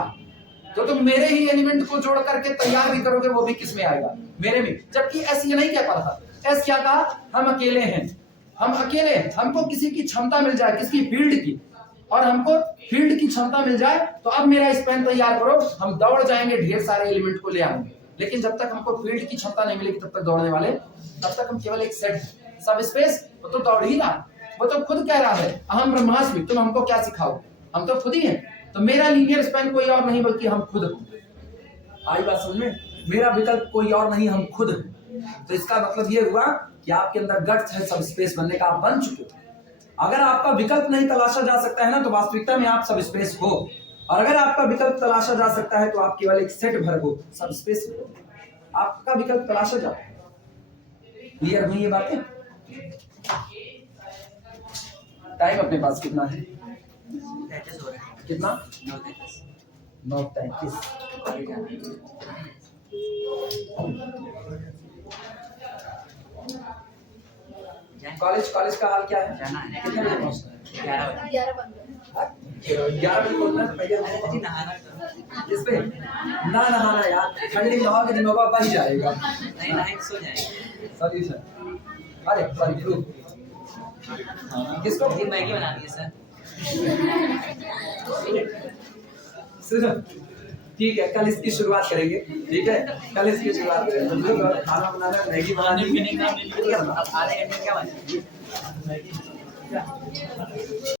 तो तुम मेरे ही एलिमेंट को जोड़ करके तैयार भी करोगे, वो भी किस में आएगा? मेरे में। जबकि एस ये नहीं कह पाता, एस क्या कहा? हम अकेले हैं, हम अकेले हैं। हमको किसी की क्षमता मिल जाए, किसकी? फील्ड की, और हमको फील्ड की क्षमता मिल जाए तो अब मेरा स्पैन तैयार करो, हम दौड़ जाएंगे, ढेर सारे एलिमेंट को ले आएंगे। लेकिन जब तक हमको फील्ड की क्षमता नहीं मिलेगी तब तक दौड़ने वाले, तब तक हम केवल एक सेट सब स्पेस, वो तो दौड़ ही रहा, वो तो खुद कह रहा है अहम ब्रह्मास्मि, तुम हमको क्या सिखाओ, हम तो खुद ही हैं। तो मेरा लीनियर स्पैन कोई और नहीं बल्कि हम खुद हैं। आई बात समझ में? मेरा विकल्प कोई और नहीं, हम खुद हैं। तो इसका मतलब ये हुआ कि आपके अंदर गट्स है सब स्पेस बनने का, आप बन चुके हो। अगर आपका विकल्प नहीं तलाशा जा सकता है ना, तो वास्तविकता में आप सब स्पेस हो। और अगर आपका विकल्प तलाशा जा सकता है तो आप केवल एक सेट भर हो, सब स्पेस हो। आपका विकल्प तलाशा जाता है। क्लियर हुई ये बातें? टाइम अपने पास कितना है? 33 हो रहा है। कितना? 9:33। 9:33। कॉलेज का हाल क्या है? जाना है। कितने बजे पहुंचना है? 11 बजे। 11 बजे पहुंचना है तो भैया जी नहाना है। किस पे? ना नहाना यार, ठंडी नहाओगे दिमाग बह जाएगा। नहीं नहाएंगे सो जाएंगे। सॉल्यूशन, अरे सॉरी प्रूफ किसको? ये मैगी बना दी है सर। सुनो, ठीक है, कल इसकी शुरुआत करेंगे। ठीक है, कल इसकी शुरुआत करेंगे। खाना बनाना, मैगी बनानी, अब आधे घंटे में क्या बना?